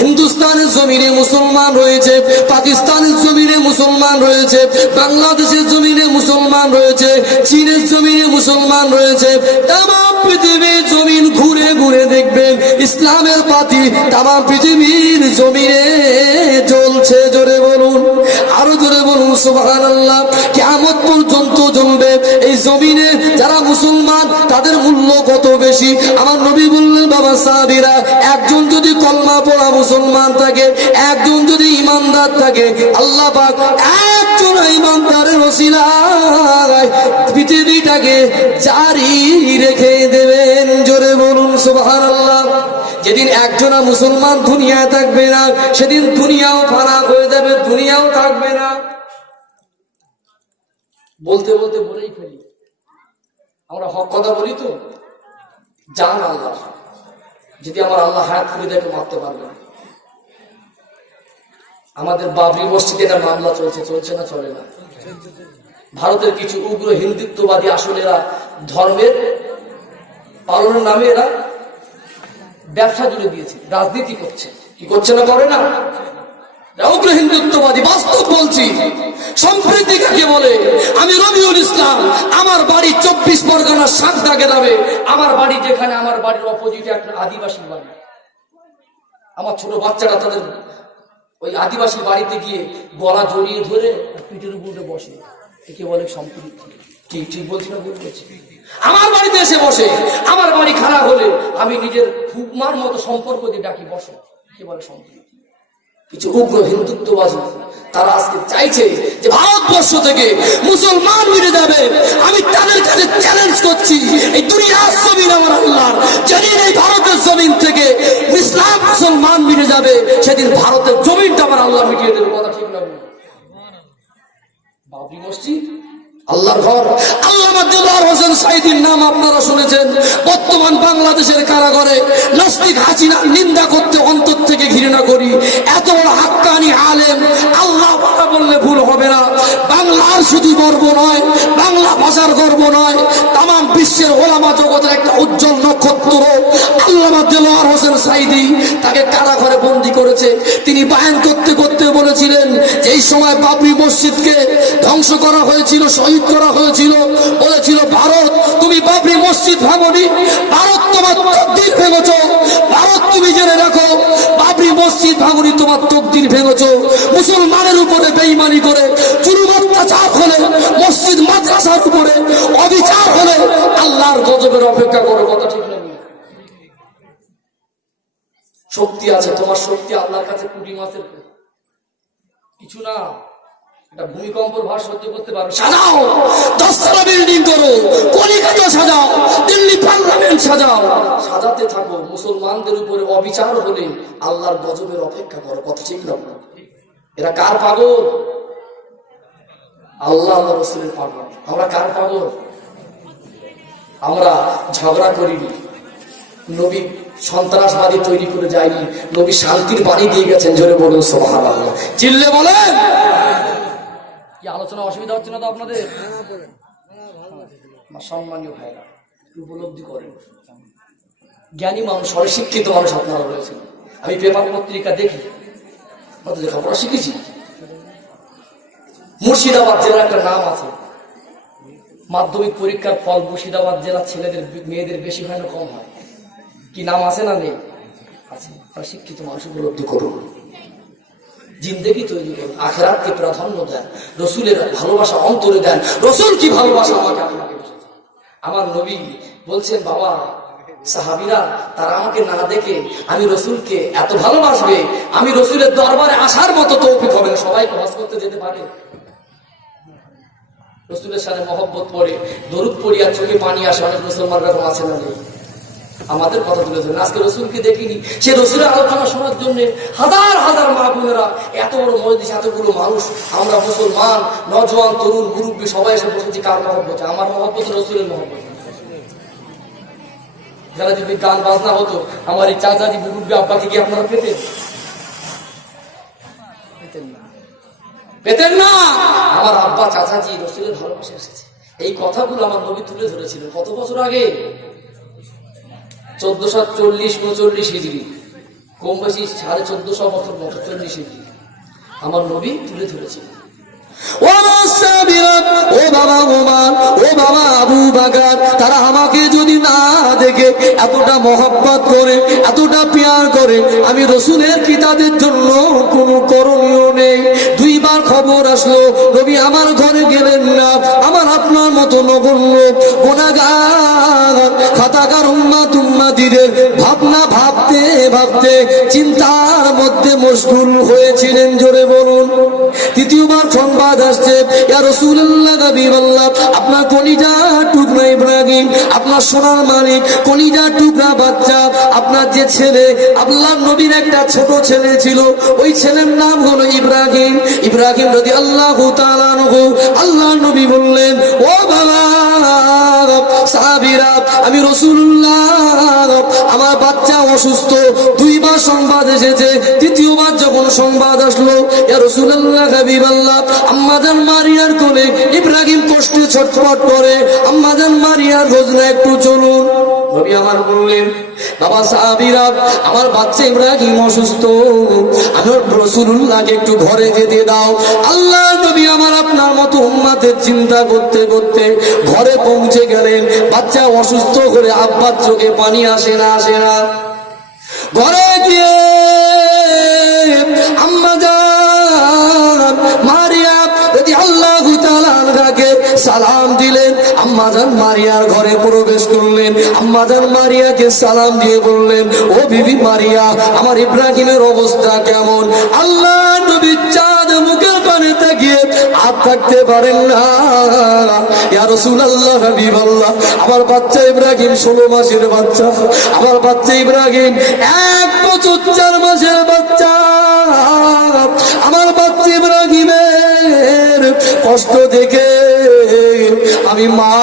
হিন্দুস্তানের জমিনে মুসলমান রয়েছে, পাকিস্তানের জমিনে মুসলমান রয়েছে, বাংলাদেশের জমিনে মুসলমান রয়েছে, চীনের জমিনে মুসলমান রয়েছে। তাম পৃথিবীর জমিন ঘুরে ঘুরে দেখবেন ইসলামের পাতি তাম পৃথিবীর জমিনে চলছে। জোরে বলুন, আরো জোরে বলুন সুবহানাল্লাহ। কিয়ামত পর্যন্ত জ্বলবে এই জমিনে যারা মুসলমান, তাদের মূল্য কত বেশি। আমার নবী বললেন, বাবা সাহাবীরা, একজন যদি কলমা পড়া মুসলমান থাকে, একজন যদি ইমানদার থাকে, আল্লাহ পাক একজন ইমানদারের ওসিলায় পৃথিবীটাকে জারি রেখে দেবেন। জোরে বলুন সুবহানাল্লাহ। যেদিন একজনা মুসলমান দুনিয়ায় থাকবে না, সেদিন দুনিয়াও ফানা হয়ে যাবে, দুনিয়াও থাকবে না। বলতে বলতে বলেই ফেলি, আমরা হক কথা বলি তো। জান আল্লাহ, যদি আমার আল্লাহ হায়াত করে দেখে মারতে পারবে না। আমাদের বাবরি মসজিদে একটা মামলা চলছে, চলছে না চলে না? ভারতের কিছু উগ্র হিন্দুত্ববাদী আসলে এরা ধর্মের পালনের নামে এরা ব্যবসা জুড়ে দিয়েছে, রাজনীতি করছে। কি করছে না, করে না? উগ্র হিন্দুত্ববাদী, বাস্তব বলছি। সম্প্রীতি কাকে বলে? আমি রবিউল ইসলাম, আমার বাড়ি 24 পরগনার সাকদা গ্রামে। আমার বাড়ি যেখানে, আমার বাড়ির অপোজিটে একটা আদিবাসী বাড়ি। আমার ছোট বাচ্চারা তাদের ওই আদিবাসী বাড়িতে গিয়ে গলা জড়িয়ে ধরে পিঠের উপরে বসে। একে বলে সম্প্রীতি। কি ঠিক বলছি না ভুল বলছি? আমার বাড়িতে এসে বসে, আমার বাড়ি খারাপ হলে আমি নিজের ফুকমার মতো সম্পর্ক দিয়ে ডাকি, বসো। কি বলে সম্প্রীতি। কিছু উগ্র হিন্দুত্ববাদী তারা আজকে চাইছে যে ভারতবর্ষ থেকে মুসলমান মিটে যাবে। আমি তাদের কাছে চ্যালেঞ্জ করছি, এই দুনিয়ার জমিন আমার আল্লাহর, যেদিন এই ভারতের জমিন থেকে ইসলাম মুসলমান মিটে যাবে, সেদিন ভারতের জমিনটা আমার আল্লাহ মিটিয়ে দেবে। কথা ঠিক না? বাবরি মসজিদ আল্লাহর ঘর। আল্লামা দেলোয়ার হোসেন সাঈদীর নাম আপনারা শুনেছেন। বর্তমান বাংলাদেশের কারাগারে নাস্তিক হাসিনার নিন্দা করতে অন্তর থেকে ঘৃণা করি। এত বড় হাক্কানি আলেম, আল্লাহ কথা বললে ভুল হবে না। বাংলার শুধু গর্ব নয়, বাংলা ভাষার গর্ব নয়, তাম বিশ্বের ওলামা জগতের একটা উজ্জ্বল নক্ষত্র আল্লামা দেলোয়ার হোসেন সাঈদী। তাকে কারাগারে বন্দী করেছে। তিনি বায়ান করতে করতে বলেছিলেন যে এই সময় বাবরি মসজিদকে ধ্বংস করা হয়েছিল, শহীদ করা হয়েছিল। বলেছিল, ভারত তুমি বাবরি মসজিদ ভাঙনি, ভারত তোমার তকদির ভেঙেছ। ভারত তুমি জেনে রাখো, বাবরি মসজিদ ভাঙনি, তোমার তকদির ভেঙেছ। মুসলমানের উপরে বেঈমানি করে জুলুম অত্যাচার হলে, মসজিদ মাদ্রাসার উপরে অবিচার হলে আল্লাহর গজবের অপেক্ষা করো। কথা ঠিক না? শক্তি আছে তোমার, শক্তি আল্লাহর কাছে কুড়ি মাসের কিছু না। এটা ভূমিকম্পের ভার সহ্য করতে পারো, সাজাও। 10 তলা বিল্ডিং করো, কলিকাতা সাজাও, দিল্লি পার্লামেন্ট সাজাও, সাজাতে থাকো। মুসলমানদের উপরে অবিচার হলে আল্লাহর গজবের অপেক্ষা করো। কথা ঠিক না? এরা কার পাগল? আল্লাহ আল্লাহ রাসূলের পাগল। আমরা কার পাগল? আমরা ঝগড়া করিনি, নবী সন্ত্রাসবাদী তৈরি করে যায়নি, নবী শান্তির বাণী দিয়ে গেছেন। জোরে বলুন সুবহানাল্লাহ, চিল্লে বলেন। কি আলোচনা অসুবিধা হচ্ছে না তো আপনাদের? সম্মানীয় ভাইরা, উপলব্ধি করেন, জ্ঞানী মানুষ, শিক্ষিত মানুষ আপনারা রয়েছেন। আমি পেপার পত্রিকা দেখি, লেখাপড়া শিখেছি। মুর্শিদাবাদ জেলার একটা নাম আছে, মাধ্যমিক পরীক্ষার ফল মুর্শিদাবাদ জেলার ছেলেদের মেয়েদের বেশি হয় না কম হয়? কি নাম আছে না নেই? আছে। শিক্ষিত মানুষ উপলব্ধি করুন, জিন্দেগি তৈরি করুন, আখিরাতকে প্রাধান্য দেন, রসুলের ভালোবাসা অন্তরে দেন। রসুল কি ভালোবাসা আমাকে আপনাকে। আমার নবী বলছেন, বাবা সাহাবীরা তারা আমাকে না দেখে আমি রসুলকে এত ভালোবাসবে, আমি রসুলের দরবারে আসার মতো তৌফিক হবে না। সবাই হজ করতে যেতে পারে? রসুলের সাথে মহব্বত পড়ে, দরুদ পড়ি আর চোখে পানি আসে। অনেক মুসলমান রকম আছে না নেই? আমাদের কথা তুলে ধরেন। আজকে রসুলকে দেখিনি, সে রসুলের আলোচনা শোনার জন্য হাজার হাজার মা বোনেরা, এত বড় মজলিস, এতগুলো মানুষ, আমরা মুসলমান নজওয়ান তরুণ মুরব্বী সবাই এসে বসেছি। কার মহব্বত? আমার মহব্বত রসুলের মহব্বত। যারা যদি গান বাজনা হতো, আমার এই চাচাজি মুরব্বী আব্বাকে কি আপনারা পেতেন? পেতেন না। আমার আব্বা চাচাজি রসুলের ভালোবাসা এসেছে। এই কথাগুলো আমার নবী তুলে ধরেছিলেন কত বছর আগে? 1440-39 হিজরি, কম বেশি 1450 বছর মতো, 40 হিজরি আমার নবী তুলে ধরেছিলেন। ও বাবা ওমর, ও বাবা আবু বকর, তারা আমাকে যদি না দেখে এতটা মহব্বত করে, এতটা প্যার করে, আমি রসুলের কি তাদের জন্য কোনো করণীয় নেই? 2 বার খবর আসলো, নবী আমার ঘরে গেলেন না। আমার আপনার মতো নগণ্য গুনাহগার খাতাকার উম্মাতিদের ভাবনা ভাবতে ভাবতে চিন্তার মধ্যে মশগুল হয়েছিলেন। জোরে বলুন। 3য়বার সংবাদ আসছে, ইয়া রাসূলুল্লাহ, হাবিবাল্লাহ, আপনার কলিজা টুকরা ইব্রাহিম, আপনার সোনার মালিক, কলিজা টুকরা বাচ্চা, আপনার যে ছেলে, আল্লাহর নবীর একটা ছোট ছেলে ছিল, ওই ছেলের নাম হলো ইব্রাহিম। ইব্রাহিম রাদিয়াল্লাহু তাআলা আনহু। আল্লাহর নবী বললেন, ও বাবা সাহাবীরা, আমি রাসূলুল্লাহ, আমার বাচ্চা অসুস্থ। 2 বার সংবাদ এসেছে, 3য়বার যখন সংবাদ আসলো, ইয়া রাসূলুল্লাহ হাবিবাল্লাহ, আম্মাজান মারিয়ার কোলে ইব্রাহিম কষ্টে ছটফট করে, আম্মাজান মারিয়ার রোজনা একটু চলুন। নবী আমার বললেন, বাবা সাহাবীরা, আমার বাচ্চা ইব্রাহিম অসুস্থ, আমার রাসূলুল্লাহকে একটু ঘরে যেতে দাও। আল্লাহ নবী আমার আপনার মতো উম্মতের চিন্তা করতে করতে ঘরে পৌঁছে গেলেন। বাচ্চা অসুস্থ করে আব্বার চোখে পানি আসে না। ঘরে গিয়ে আম্মাজান মারিয়া রাদিয়াল্লাহু তাআলা আনহাকে সালাম দিলেন। আম্মাজান মারিয়ার ঘরে প্রবেশ করলেন। আম্মাজান মারিয়াকে সালাম দিয়ে বললেন, ও বিবি মারিয়া, আমার ইব্রাহিমের অবস্থা কেমন? আল্লাহ নবী চাঁদ মুখের পানে তাকিয়ে আর থাকতে পারেন না। ইয়া রাসূলুল্লাহ হাবিবাল্লাহ, আমার বাচ্চা ইব্রাহিম 16 মাসের বাচ্চা, আমার বাচ্চা ইব্রাহিম 1 বছর 4 মাসের বাচ্চা। আমার বাচ্চা ইব্রাহিমের কষ্ট দেখে আমি মা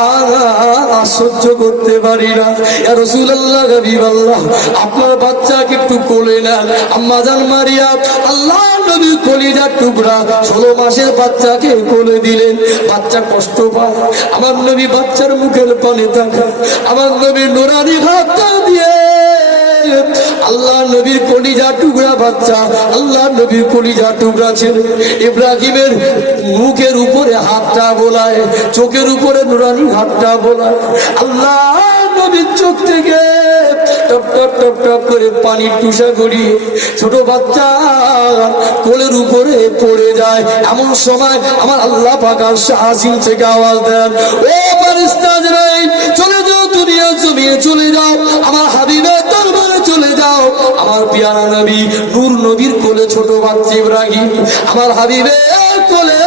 সহ্য করতে পারি না। ইয়া রাসূলুল্লাহ হাবিবাল্লাহ, আপনার বাচ্চাকে একটু কোলে নেন। আম্মাজান মারিয়া আল্লাহ নবীর কলিজার টুকরা 16 মাসের বাচ্চাকে কোলে দিলেন। বাচ্চা কষ্ট পায়, আমার নবী বাচ্চার মুখের পানে তাকান, আমার নবীর নুরানি হাতটা দিয়ে আল্লাহ নবীর কলিজা টুকরা বাচ্চা, আল্লাহ নবীর কলিজা টুকরা ছেলে ইব্রাহিমের মুখের উপরে হাতটা বোলায়, চোখের উপরে নুরানি হাতটা বোলায়। আল্লাহ নবীর চোখ থেকে টপ টপ টপ টপ করে পানির টুসা গড়িয়ে ছোট বাচ্চা কোলের উপরে পড়ে যায়। এমন সময় আমার আল্লাহ পাক আসিন থেকে আওয়াজ দেন, ও ফেরেশতা আজরাইল, চলে যাও, দুনিয়া জমিয়ে চলে যাও, আমার হাবিবের দরবারে চলে যাও। আমার পিয়ারা নবী নূর নবীর কোলে ছোট বাচ্চা ইব্রাহিম, আমার হাবিবের কোলে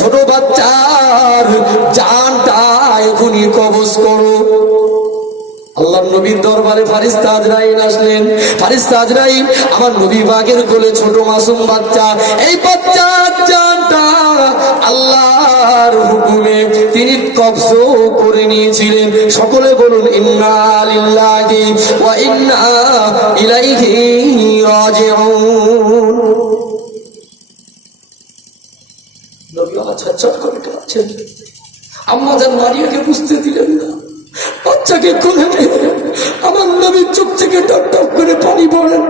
ছোট বাচ্চার জানটা এখনই কবজ করো। আল্লাহর নবীর দরবারে ফেরেশতা আজরাইল আসলেন। ফেরেশতা আজরাইল আমার নবী পাকের কোলে ছোট মাসুম বাচ্চা, এই বাচ্চার জানটা আল্লাহর হুকুমে তিনি কবজ করে নিয়েছিলেন। সকলে বলুন, ইন্না লিল্লাহি ওয়া ইন্না ইলাইহি রাজিউন। নবী আমার ছটছট করে কাঁদছেন। আম্মাজান মারিয়াকে বুঝতে দিলেন না, বাচ্চাকে কোলে নিয়ে আমার নবীর চোখ থেকে টপ টপ করে পানি পড়েন।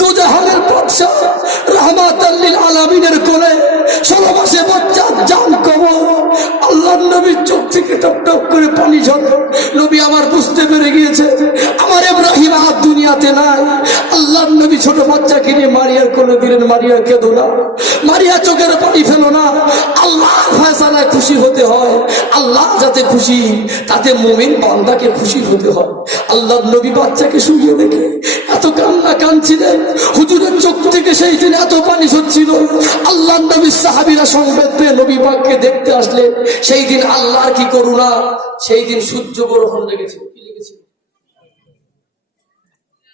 দুজাহানের বাদশা রাহমাতাল লিল আলামিনের কোলে 16 মাসে বাচ্চা জান কবর। আল্লাহর নবীর চোখ থেকে টপ টপ করে পানি ঝরে। নবী আমার বুঝতে পেরে গিয়েছে আমার ইব্রাহিম আর দুনিয়াতে নাই। আল্লাহর নবী ছোট বাচ্চাকে নিয়ে মারিয়ার কোলে দিলেন। মারিয়া কেঁদো না, মারিয়া চোখের পানি ফেলো না। আল্লাহর ফয়সালায় খুশি হতে হয়। আল্লাহ যাতে খুশি, তাতে মুমিন বান্দাকে খুশি হতে হয়। আল্লাহর নবী বাচ্চাকে শুইয়ে দেখে এত কান্না কাঁদছিলেন। হুজুরের চোখ থেকে সেই দিন এত পানি ঝরছিল। আল্লাহর নবীর সাহাবীরা সংবাদ পেয়ে নবী পাককে দেখতে আসলেন। সেই দিন আল্লাহর কি করুণা, সেই দিন সূর্য গ্রহণ লেগেছিল। কি লেগেছিল?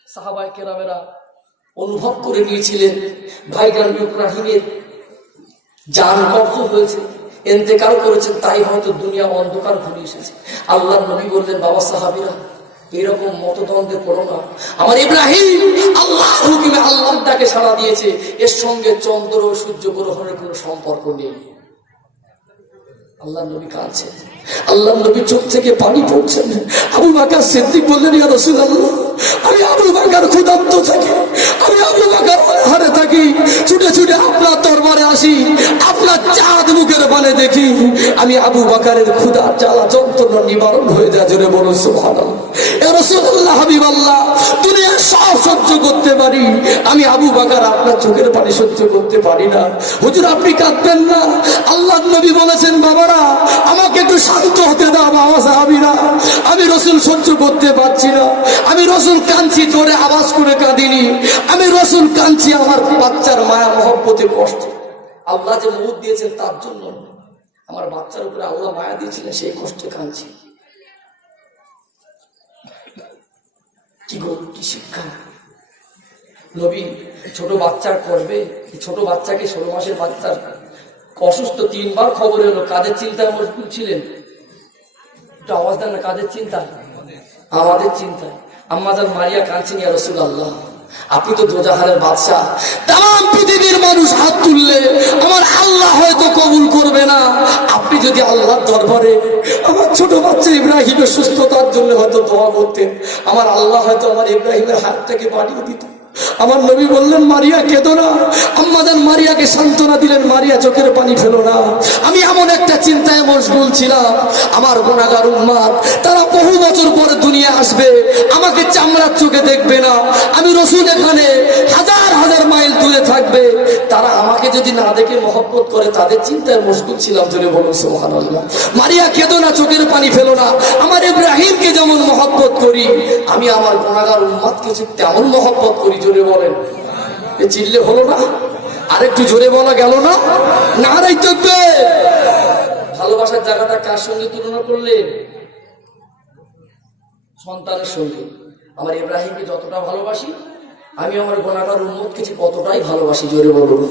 সাহাবায়ে কেরামেরা অনুভব করে নিয়েছিলেন ভাইজান ইব্রাহিমের জান কবজ হয়েছে, ইন্তেকাল করেছেন, তাই হয়তো দুনিয়া অন্ধকার ঘুরে এসেছে। আল্লাহর নবী বললেন, বাবা সাহাবীরা, এরকম মতদ্বন্দ্বে পড়ো না। আমার ইব্রাহিম আল্লাহর হুকুমে আল্লাহর ডাকে সাড়া দিয়েছে, এর সঙ্গে চন্দ্র ও সূর্য গ্রহণের কোনো সম্পর্ক নেই। আল্লাহর নবী কাঁদছেন, আল্লাহর নবীর চোখ থেকে পানি পড়ছেন। আবু বকর সিদ্দিক বললেন, ইয়া রাসূলুল্লাহ, আমি আবু বকর ক্ষুধার্ত থাকি, আমি আবু বকর অনাহারে থাকি, ছুটে ছুটে আপনার দরবারে আসি, আপনার চাঁদ মুখের পানে দেখি, আমি আবু বকরের ক্ষুধা জ্বালা যন্ত্রণা নিবারণ হয়ে যায়। জোরে বলুন সুবহানাল্লাহ। ইয়া রাসূলুল্লাহ, হাবিবাল্লাহ, দুনিয়া সব সহ্য করতে পারি, আমি আবু বকর আপনার চোখের পানি সহ্য করতে পারি না। হুজুর আপনি কাঁদবেন না। আল্লাহর নবী বলেছেন, বাবারা আমাকে একটু শান্ত হতে দাও। বাবা সাহাবীরা, আমি রাসূল সহ্য করতে পারছি না, আমি রাসূল কাঁদছি, জোরে আওয়াজ করে কাঁদিনি, আমি রাসূল কাঁদছি আমার বাচ্চার মায়া মহব্বতে কষ্ট। আল্লাহ যে মউত দিয়েছেন তার জন্য, আমার বাচ্চার উপরে আল্লাহ মায়া দিয়েছিলেন, সেই কষ্টে কাঁদছি। কি গো, কি শিক্ষা! নবী ছোট বাচ্চার করবে, ছোট বাচ্চাকে 16 মাসের বাচ্চার অসুস্থ, 3 বার খবর এলো। কাদের চিন্তায় মশগুল ছিলেন? একটু আওয়াজ দেন না। কাদের চিন্তা? আমাদের চিন্তায়। আম্মাজান মারিয়া কাঁদছেন, ইয়া রাসূলুল্লাহ, আপনি তো দোজাহানের বাদশাহ, তাম পৃথিবীর মানুষ হাত তুললে আমার আল্লাহ হয়তো কবুল করবে না। আপনি যদি আল্লাহর দরবারে আমার ছোট বাচ্চা ইব্রাহিমের সুস্থতার জন্য হয়তো দোয়া করতেন, আমার আল্লাহ হয়তো আমার ইব্রাহিমের হাতটাকে বাড়িয়ে দিত। আমার নবী বললেন, মারিয়া কেঁদো না। আম্মাজান মারিয়াকে সান্ত্বনা দিলেন, মারিয়া চোখের পানি ফেলো না। আমি এমন একটা চিন্তায় মশগুল ছিলাম, আমার গুনাহগার উম্মত তারা বহু বছর পরে দুনিয়া আসবে, আমাকে চামড়ার চোখে দেখবে না। আমি রসুল এখানে হাজার হাজার মাইল দূরে থাকবে, তারা আমাকে যদি না দেখে মহব্বত করে, তাদের চিন্তায় মশগুল ছিলাম। জোরে বলুন সুবহানাল্লাহ। মারিয়া কেঁদো না, চোখের পানি ফেলো না। আমার ইব্রাহিমকে যেমন মহব্বত করি, আমি আমার গুনাহগার উম্মতকে তেমন মহব্বত করি। জোরে বলেন, এ চিল্লে হলো না? আরেকটু জোরে বলা গেল না? নারাই থাকবে। ভালোবাসার জায়গাটা কার সঙ্গে তুলনা করলে? সন্তানের সঙ্গে। আমার ইব্রাহিমকে যতটা ভালোবাসি, আমি আমার গুনাহগার উম্মতকে কতটাই ভালোবাসি। জোরে বলুন।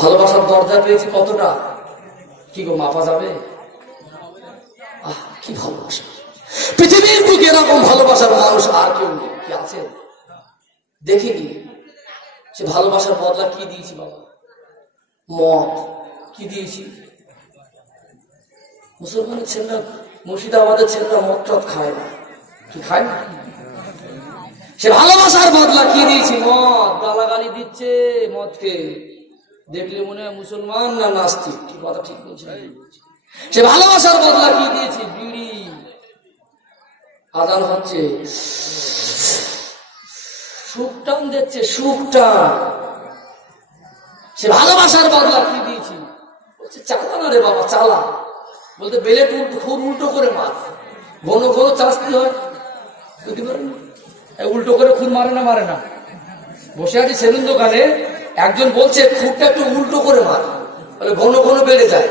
ভালোবাসার দরজা পেয়েছি কতটা, কি গো মাপা যাবে? কি ভালোবাসা! পৃথিবীর বুকে এরকম ভালোবাসার মানুষ আর কেউ নেই। কি আছে? দেখিনি। সে ভালোবাসার বদলা কি দিয়েছি বাবা? মদ। কি দিয়েছি? মুসলমানের ছেলেরা, মুর্শিদাবাদের ছেলেরা মদ টদ খায় না। কি খায় না? সে ভালোবাসার বদলা কি দিয়েছি? মদ। গালাগালি দিচ্ছে মদকে, দেখলে মনে হয় মুসলমান না নাস্তিক। কি কথা ঠিক বলছে? সে ভালোবাসার বদলা কি দিয়েছি? বিড়ি। আজান হচ্ছে, সুখ টান দিচ্ছে, সুখ টান। সে ভালোবাসার বদলা কি দিয়েছি? বলছে চালা না রে বাবা, চালা। বলতে বেলে খুব উল্টো করে মার, ঘন ঘন চাষ কি হয় বুঝতে পারেন? উল্টো করে খুন মারে না? মারে না। বসে আছি সেলুন দোকানে, একজন বলছে খুবটা একটু উল্টো করে মার, বলে ঘন ঘন বেড়ে যায়,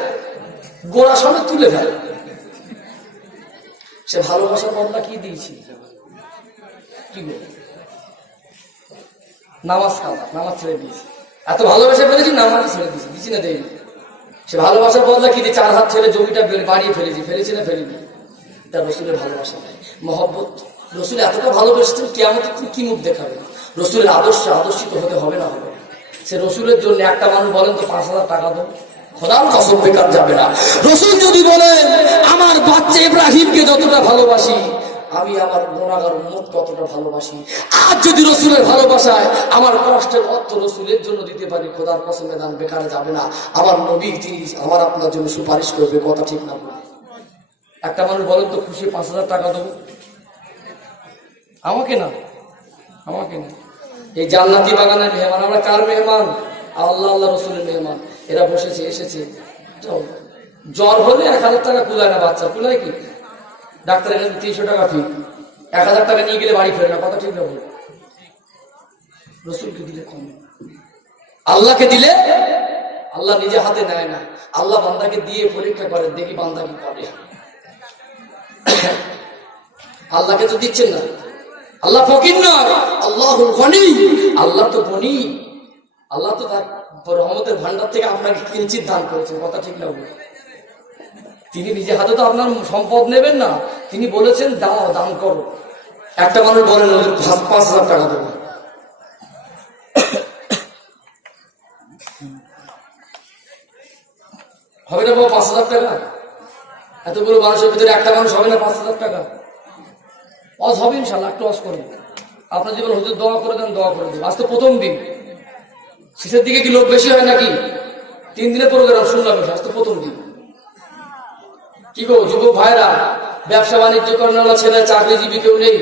গোড়া সমেত তুলে ফেলে। সে ভালোবাসার বদলা কি দিয়েছি? কি বলে? নামাজ খাওয়া, নামাজ ছেড়ে দিয়েছি। এত ভালোবাসা ফেলেছি, নামাজ ছেড়ে দিয়েছি। দিচ্ছি না দেয়নি। সে ভালোবাসার বদলা কি দিয়ে? 4 হাত ছেড়ে জমিটা বাড়িয়ে ফেলেছি। ফেলেছি না ফেলিনি? তার রসুলের ভালোবাসা নাই, মহব্বত। রসুল এতটা ভালোবেসেছেন, কিয়ামতে কি মুখ দেখাবে? রসুলের আদর্শে আদর্শিত হতে হবে না হবে? সে রসুলের জন্য একটা মানুষ বলেন তো 5,000 টাকা দেন, খোদার কসম বেকার যাবে না। রসুল যদি বলেন আমার বাচ্চা ইব্রাহিমকে যতটা ভালোবাসি, আমি আমার গুনাহগার উম্মত কতটা ভালোবাসি। আর যদি রসুলের ভালোবাসায় আমার কষ্টের অর্থ রসুলের জন্য দিতে পারি, খোদার কসমে দান বেকারে যাবে না। আমার নবী তিনি আমার আপনার জন্য সুপারিশ করবে। কথা ঠিক না? একটা মানুষ বলেন তো খুশি 5,000 টাকা দেবো? আমাকে না, আমাকে না। এই জান্নাতি বাগানের মেহমান। আমরা কার মেহমান? আল্লাহ আল্লাহ রসুলের মেহমান। এরা বসেছে, এসেছে। জ্বর হলে 1,000 টাকা কুলায় না বাচ্চা, কুলায় কি? ডাক্তারের কাছে 300 টাকা ফি, 1,000 টাকা নিয়ে গেলে বাড়ি ফেরে না। কথা ঠিক না? রসুলকে দিলে কম, আল্লাহকে দিলে আল্লাহ নিজে হাতে নেয় না। আল্লাহ বান্দাকে দিয়ে পরীক্ষা করে, দেখি বান্দা কি করে। আল্লাহকে তো দিচ্ছেন না। আল্লাহ ফকির নয়, আল্লাহুল গনি। আল্লাহ তো গনি। আল্লাহ তো তার রহমতের ভান্ডার থেকে আপনাকে কিঞ্চিত দান করেছেন। কথা ঠিক না? তিনি নিজে হাতে তো আপনার সম্পদ নেবেন না। তিনি বলেছেন দাও, দান করো। একটা মানুষ বলেন 5,000 টাকা দেবো, হবে না বাবা? 5,000 টাকা? এতগুলো মানুষের ভিতরে একটা মানুষ হবে না 5,000 টাকা? অজ হবে ইনশাল্লাহ। একটু অজ করবো। আপনার জীবন হুজুর দোয়া করে দেন, দোয়া করে দেবো। আজ তো প্রথম দিন, শেষের দিকে কি লোক বেশি হয় নাকি? 3 দিনের প্রোগ্রাম শুনলাম, আজ তো প্রথম দিন। কি গো যুবক ভাইরা, ব্যবসা বাণিজ্য করার ছেলে, চাকরিজীবী কেউ নেই?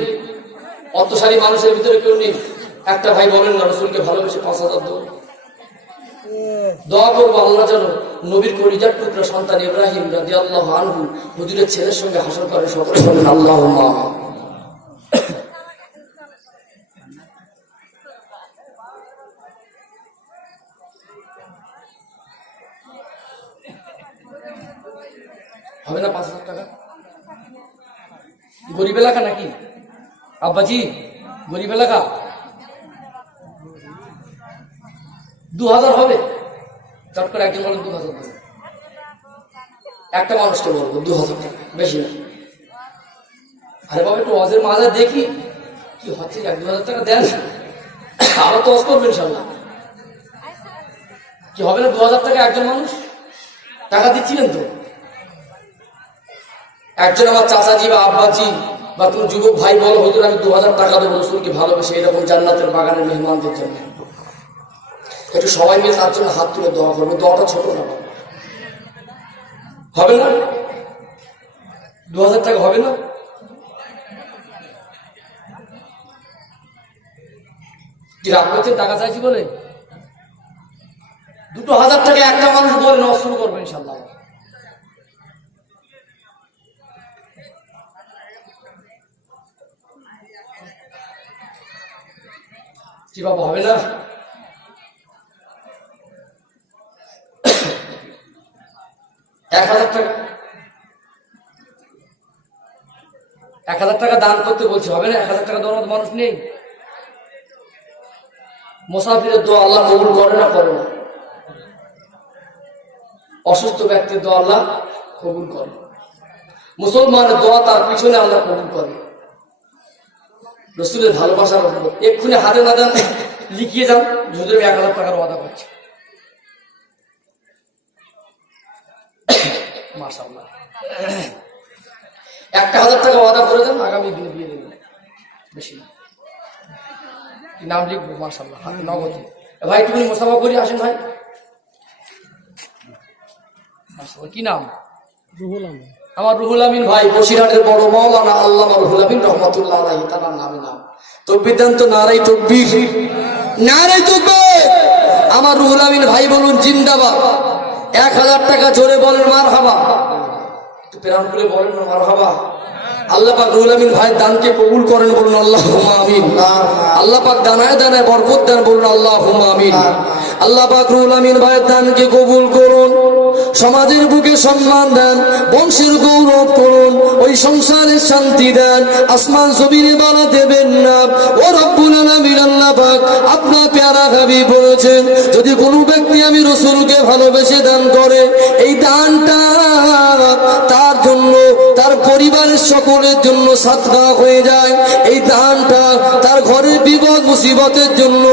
অর্থশালী মানুষের ভিতরে কেউ নেই? একটা ভাই বলেন না রসুলকে ভালোবেসে 5,000 দেবো? দোয়া করবো আল্লাহ যেন নবীর কলিজার টুকরা সন্তান ইব্রাহিম রাদিয়াল্লাহু আনহু হুজুরের ছেলের সঙ্গে হাসর করে। সকলে বলেন আল্লাহুম্মা। হবে না 5,000 টাকা? গরিব এলাকা নাকি আব্বাজি? গরিব এলাকা? 2,000 হবে? চট করে একজন বলেন 2,000 দেবে। একটা মানুষকে বলবো 2,000 টাকা, বেশি না। আরে বাবা একটু ওয়াজের মাঝে দেখি কি হচ্ছে, 1-2 হাজার টাকা দেন, আরো তো ওয়াজ করবেন ইনশাল্লাহ। কি হবে না 2,000 টাকা একজন মানুষ? টাকা দিচ্ছিলেন তো। একজন আমার চাচাজি বা আব্বাজি বা তুমি যুবক ভাই বলো, হুজুর আমি 2,000 টাকা দেবো রসুলকে ভালোবেসে এরকম জান্নাতের বাগানের মেহমানদের জন্য, একটু সবাই মিলে তার জন্য হাত তুলে দোয়া করবে। দোয়াটা ছোট না, হবে না? 2,000 টাকা হবে না? কি রাগ করছেন টাকা চাইছি বলে? 2,000 টাকা একটা মানুষ বলে নেওয়া শুরু করবে ইনশাল্লাহ। কি বাবা হবে না? 1,000 টাকা, 1,000 টাকা দান করতে বলছি, হবে না? 1,000 টাকা দেওয়ার মতো মানুষ নেই। মুসাফিরের দোয়া আল্লাহ কবুল করে না করে না? অসুস্থ ব্যক্তির দোয়া আল্লাহ কবুল করে, মুসলমানের দোয়া তার পিছনে আল্লাহ কবুল করে। রসুলের ভালোবাসার উপর এক্ষুনি হাতে না দেন, লিখিয়ে যান, হুজুর 1,000 টাকার ওয়াদা করছে। মাশাআল্লাহ, 1,000 টাকা ওয়াদা করে দেন, আগামী দিনে দিয়ে দেবেন, বেশি না। কি নাম লিখবো? মাশাআল্লাহ, হাতে নগদ। ভাই তুমি মুসাফা করি আসেন ভাই। মাশাআল্লাহ, কি নাম? রুহুল আমিন। আমার রুহুল আমিন ভাই, বসিরহাটের বড় মাওলানা আল্লামা রুহুল আমিন রহমাতুল্লাহ আলাইহি, তার নামে নাম। তাকবীর দেন তো, নারায়ে তাকবীর, নারায়ে তাকবীর। আমার রুহুল আমিন ভাই বলুন জিন্দাবাদ। 1,000 টাকা জোরে বলেন মারহাবা, একটু প্রাণ খুলে বলেন না মারহাবা। আল্লাহ পাক রুহুল আমিন ভাইয়ের দানকে কবুল করেন, বলুন আল্লাহুম্মা আমিন। আল্লাহ পাক দানায় দানায় বরকত দেন, বলুন আল্লাহুম্মা আমিন। আল্লাহ পাক রুহুল আমিন ভাইয়ের দানকে কবুল করুন, সমাজের বুকে সম্মান দেন, বংশের গৌরব করুন, ওই সংসারে শান্তি দেন, আসমান জমিনে বালা দেবেন না। ও রব্বুল আলামিন, আল্লাহ পাক আপনার প্যারা হাবিব বলেছেন, যদি কোনো ব্যক্তি আমি রসুলকে ভালোবেসে দান করে, এই দানটা তার জন্য, তার পরিবারের সকলের জন্য সাদকা হয়ে যায়। এই দানটা তার ঘরের বিপদ মুসিবতের জন্য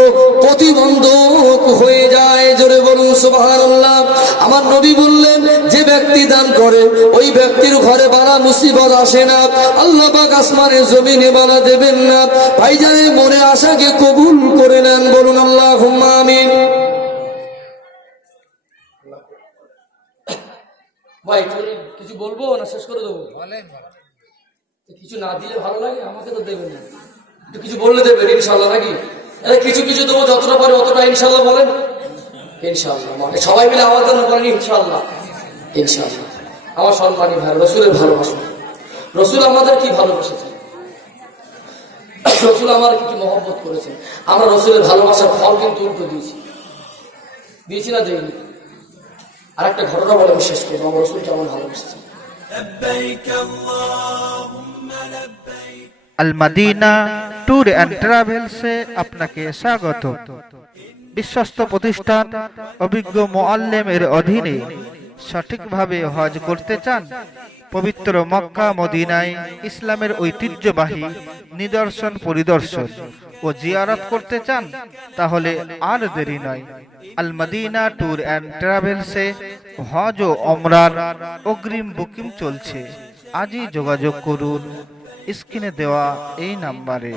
প্রতিবন্ধক হয়ে যায়। জোরে বলুন সুবহানাল্লাহ। আমার নবী বললেন, যে ব্যক্তি দান করে ওই ব্যক্তির ঘরে বালা মুসিবত আসে না, আল্লাহ পাক আসমানের জমিনে বালা দেবেন না। ভাইজানের মনে আশাকে কবুল করে নেন, বলুন আল্লাহুম্মা আমিন। ভাই কিছু বলবো না শেষ করে দেবো? কিছু না দিলে ভালো লাগে, আমাকে তো দেবেন না, একটু কিছু বললে দেবেন ইনশাল্লাহ নাকি? কিছু কিছু দেবো, যতটা পারে অতটা ইনশাল্লাহ বলেন। ইনশাল্লাহ, সবাই মিলে আওয়াজ করেন ইনশাল্লাহ। ইনশাল্লাহ। আমার সম্মানী ভাই, রসুলের ভালোবাসা, রসুল আমাদের কি ভালোবাসেছেন, রসুল আমার কি মহব্বত করেছেন, আমরা রসুলের ভালোবাসার ফল কিন্তু উল্টো দিয়েছি, দিয়েছি না দেইনি? আর একটা ঘটনা বলে বিশ্বাস করবো, আমার রসুল কেমন ভালোবাসেছেন। আল মাদিনা ট্যুর অ্যান্ড ট্রাভেলসে আপনাকে স্বাগত। বিশ্বস্ত প্রতিষ্ঠান, অভিজ্ঞ মুআল্লিমের অধীনে সঠিকভাবে হজ করতে চান? পবিত্র মক্কা মদিনায় ইসলামের ঐতিহ্যবাহী নিদর্শন পরিদর্শন ও জিয়ারত করতে চান? তাহলে আর দেরি নয়, আল মাদিনা ট্যুর অ্যান্ড ট্রাভেলসে হজ ও ওমরার অগ্রিম বুকিং চলছে। আজই যোগাযোগ করুন স্ক্রিনে দেওয়া এই নাম্বারে।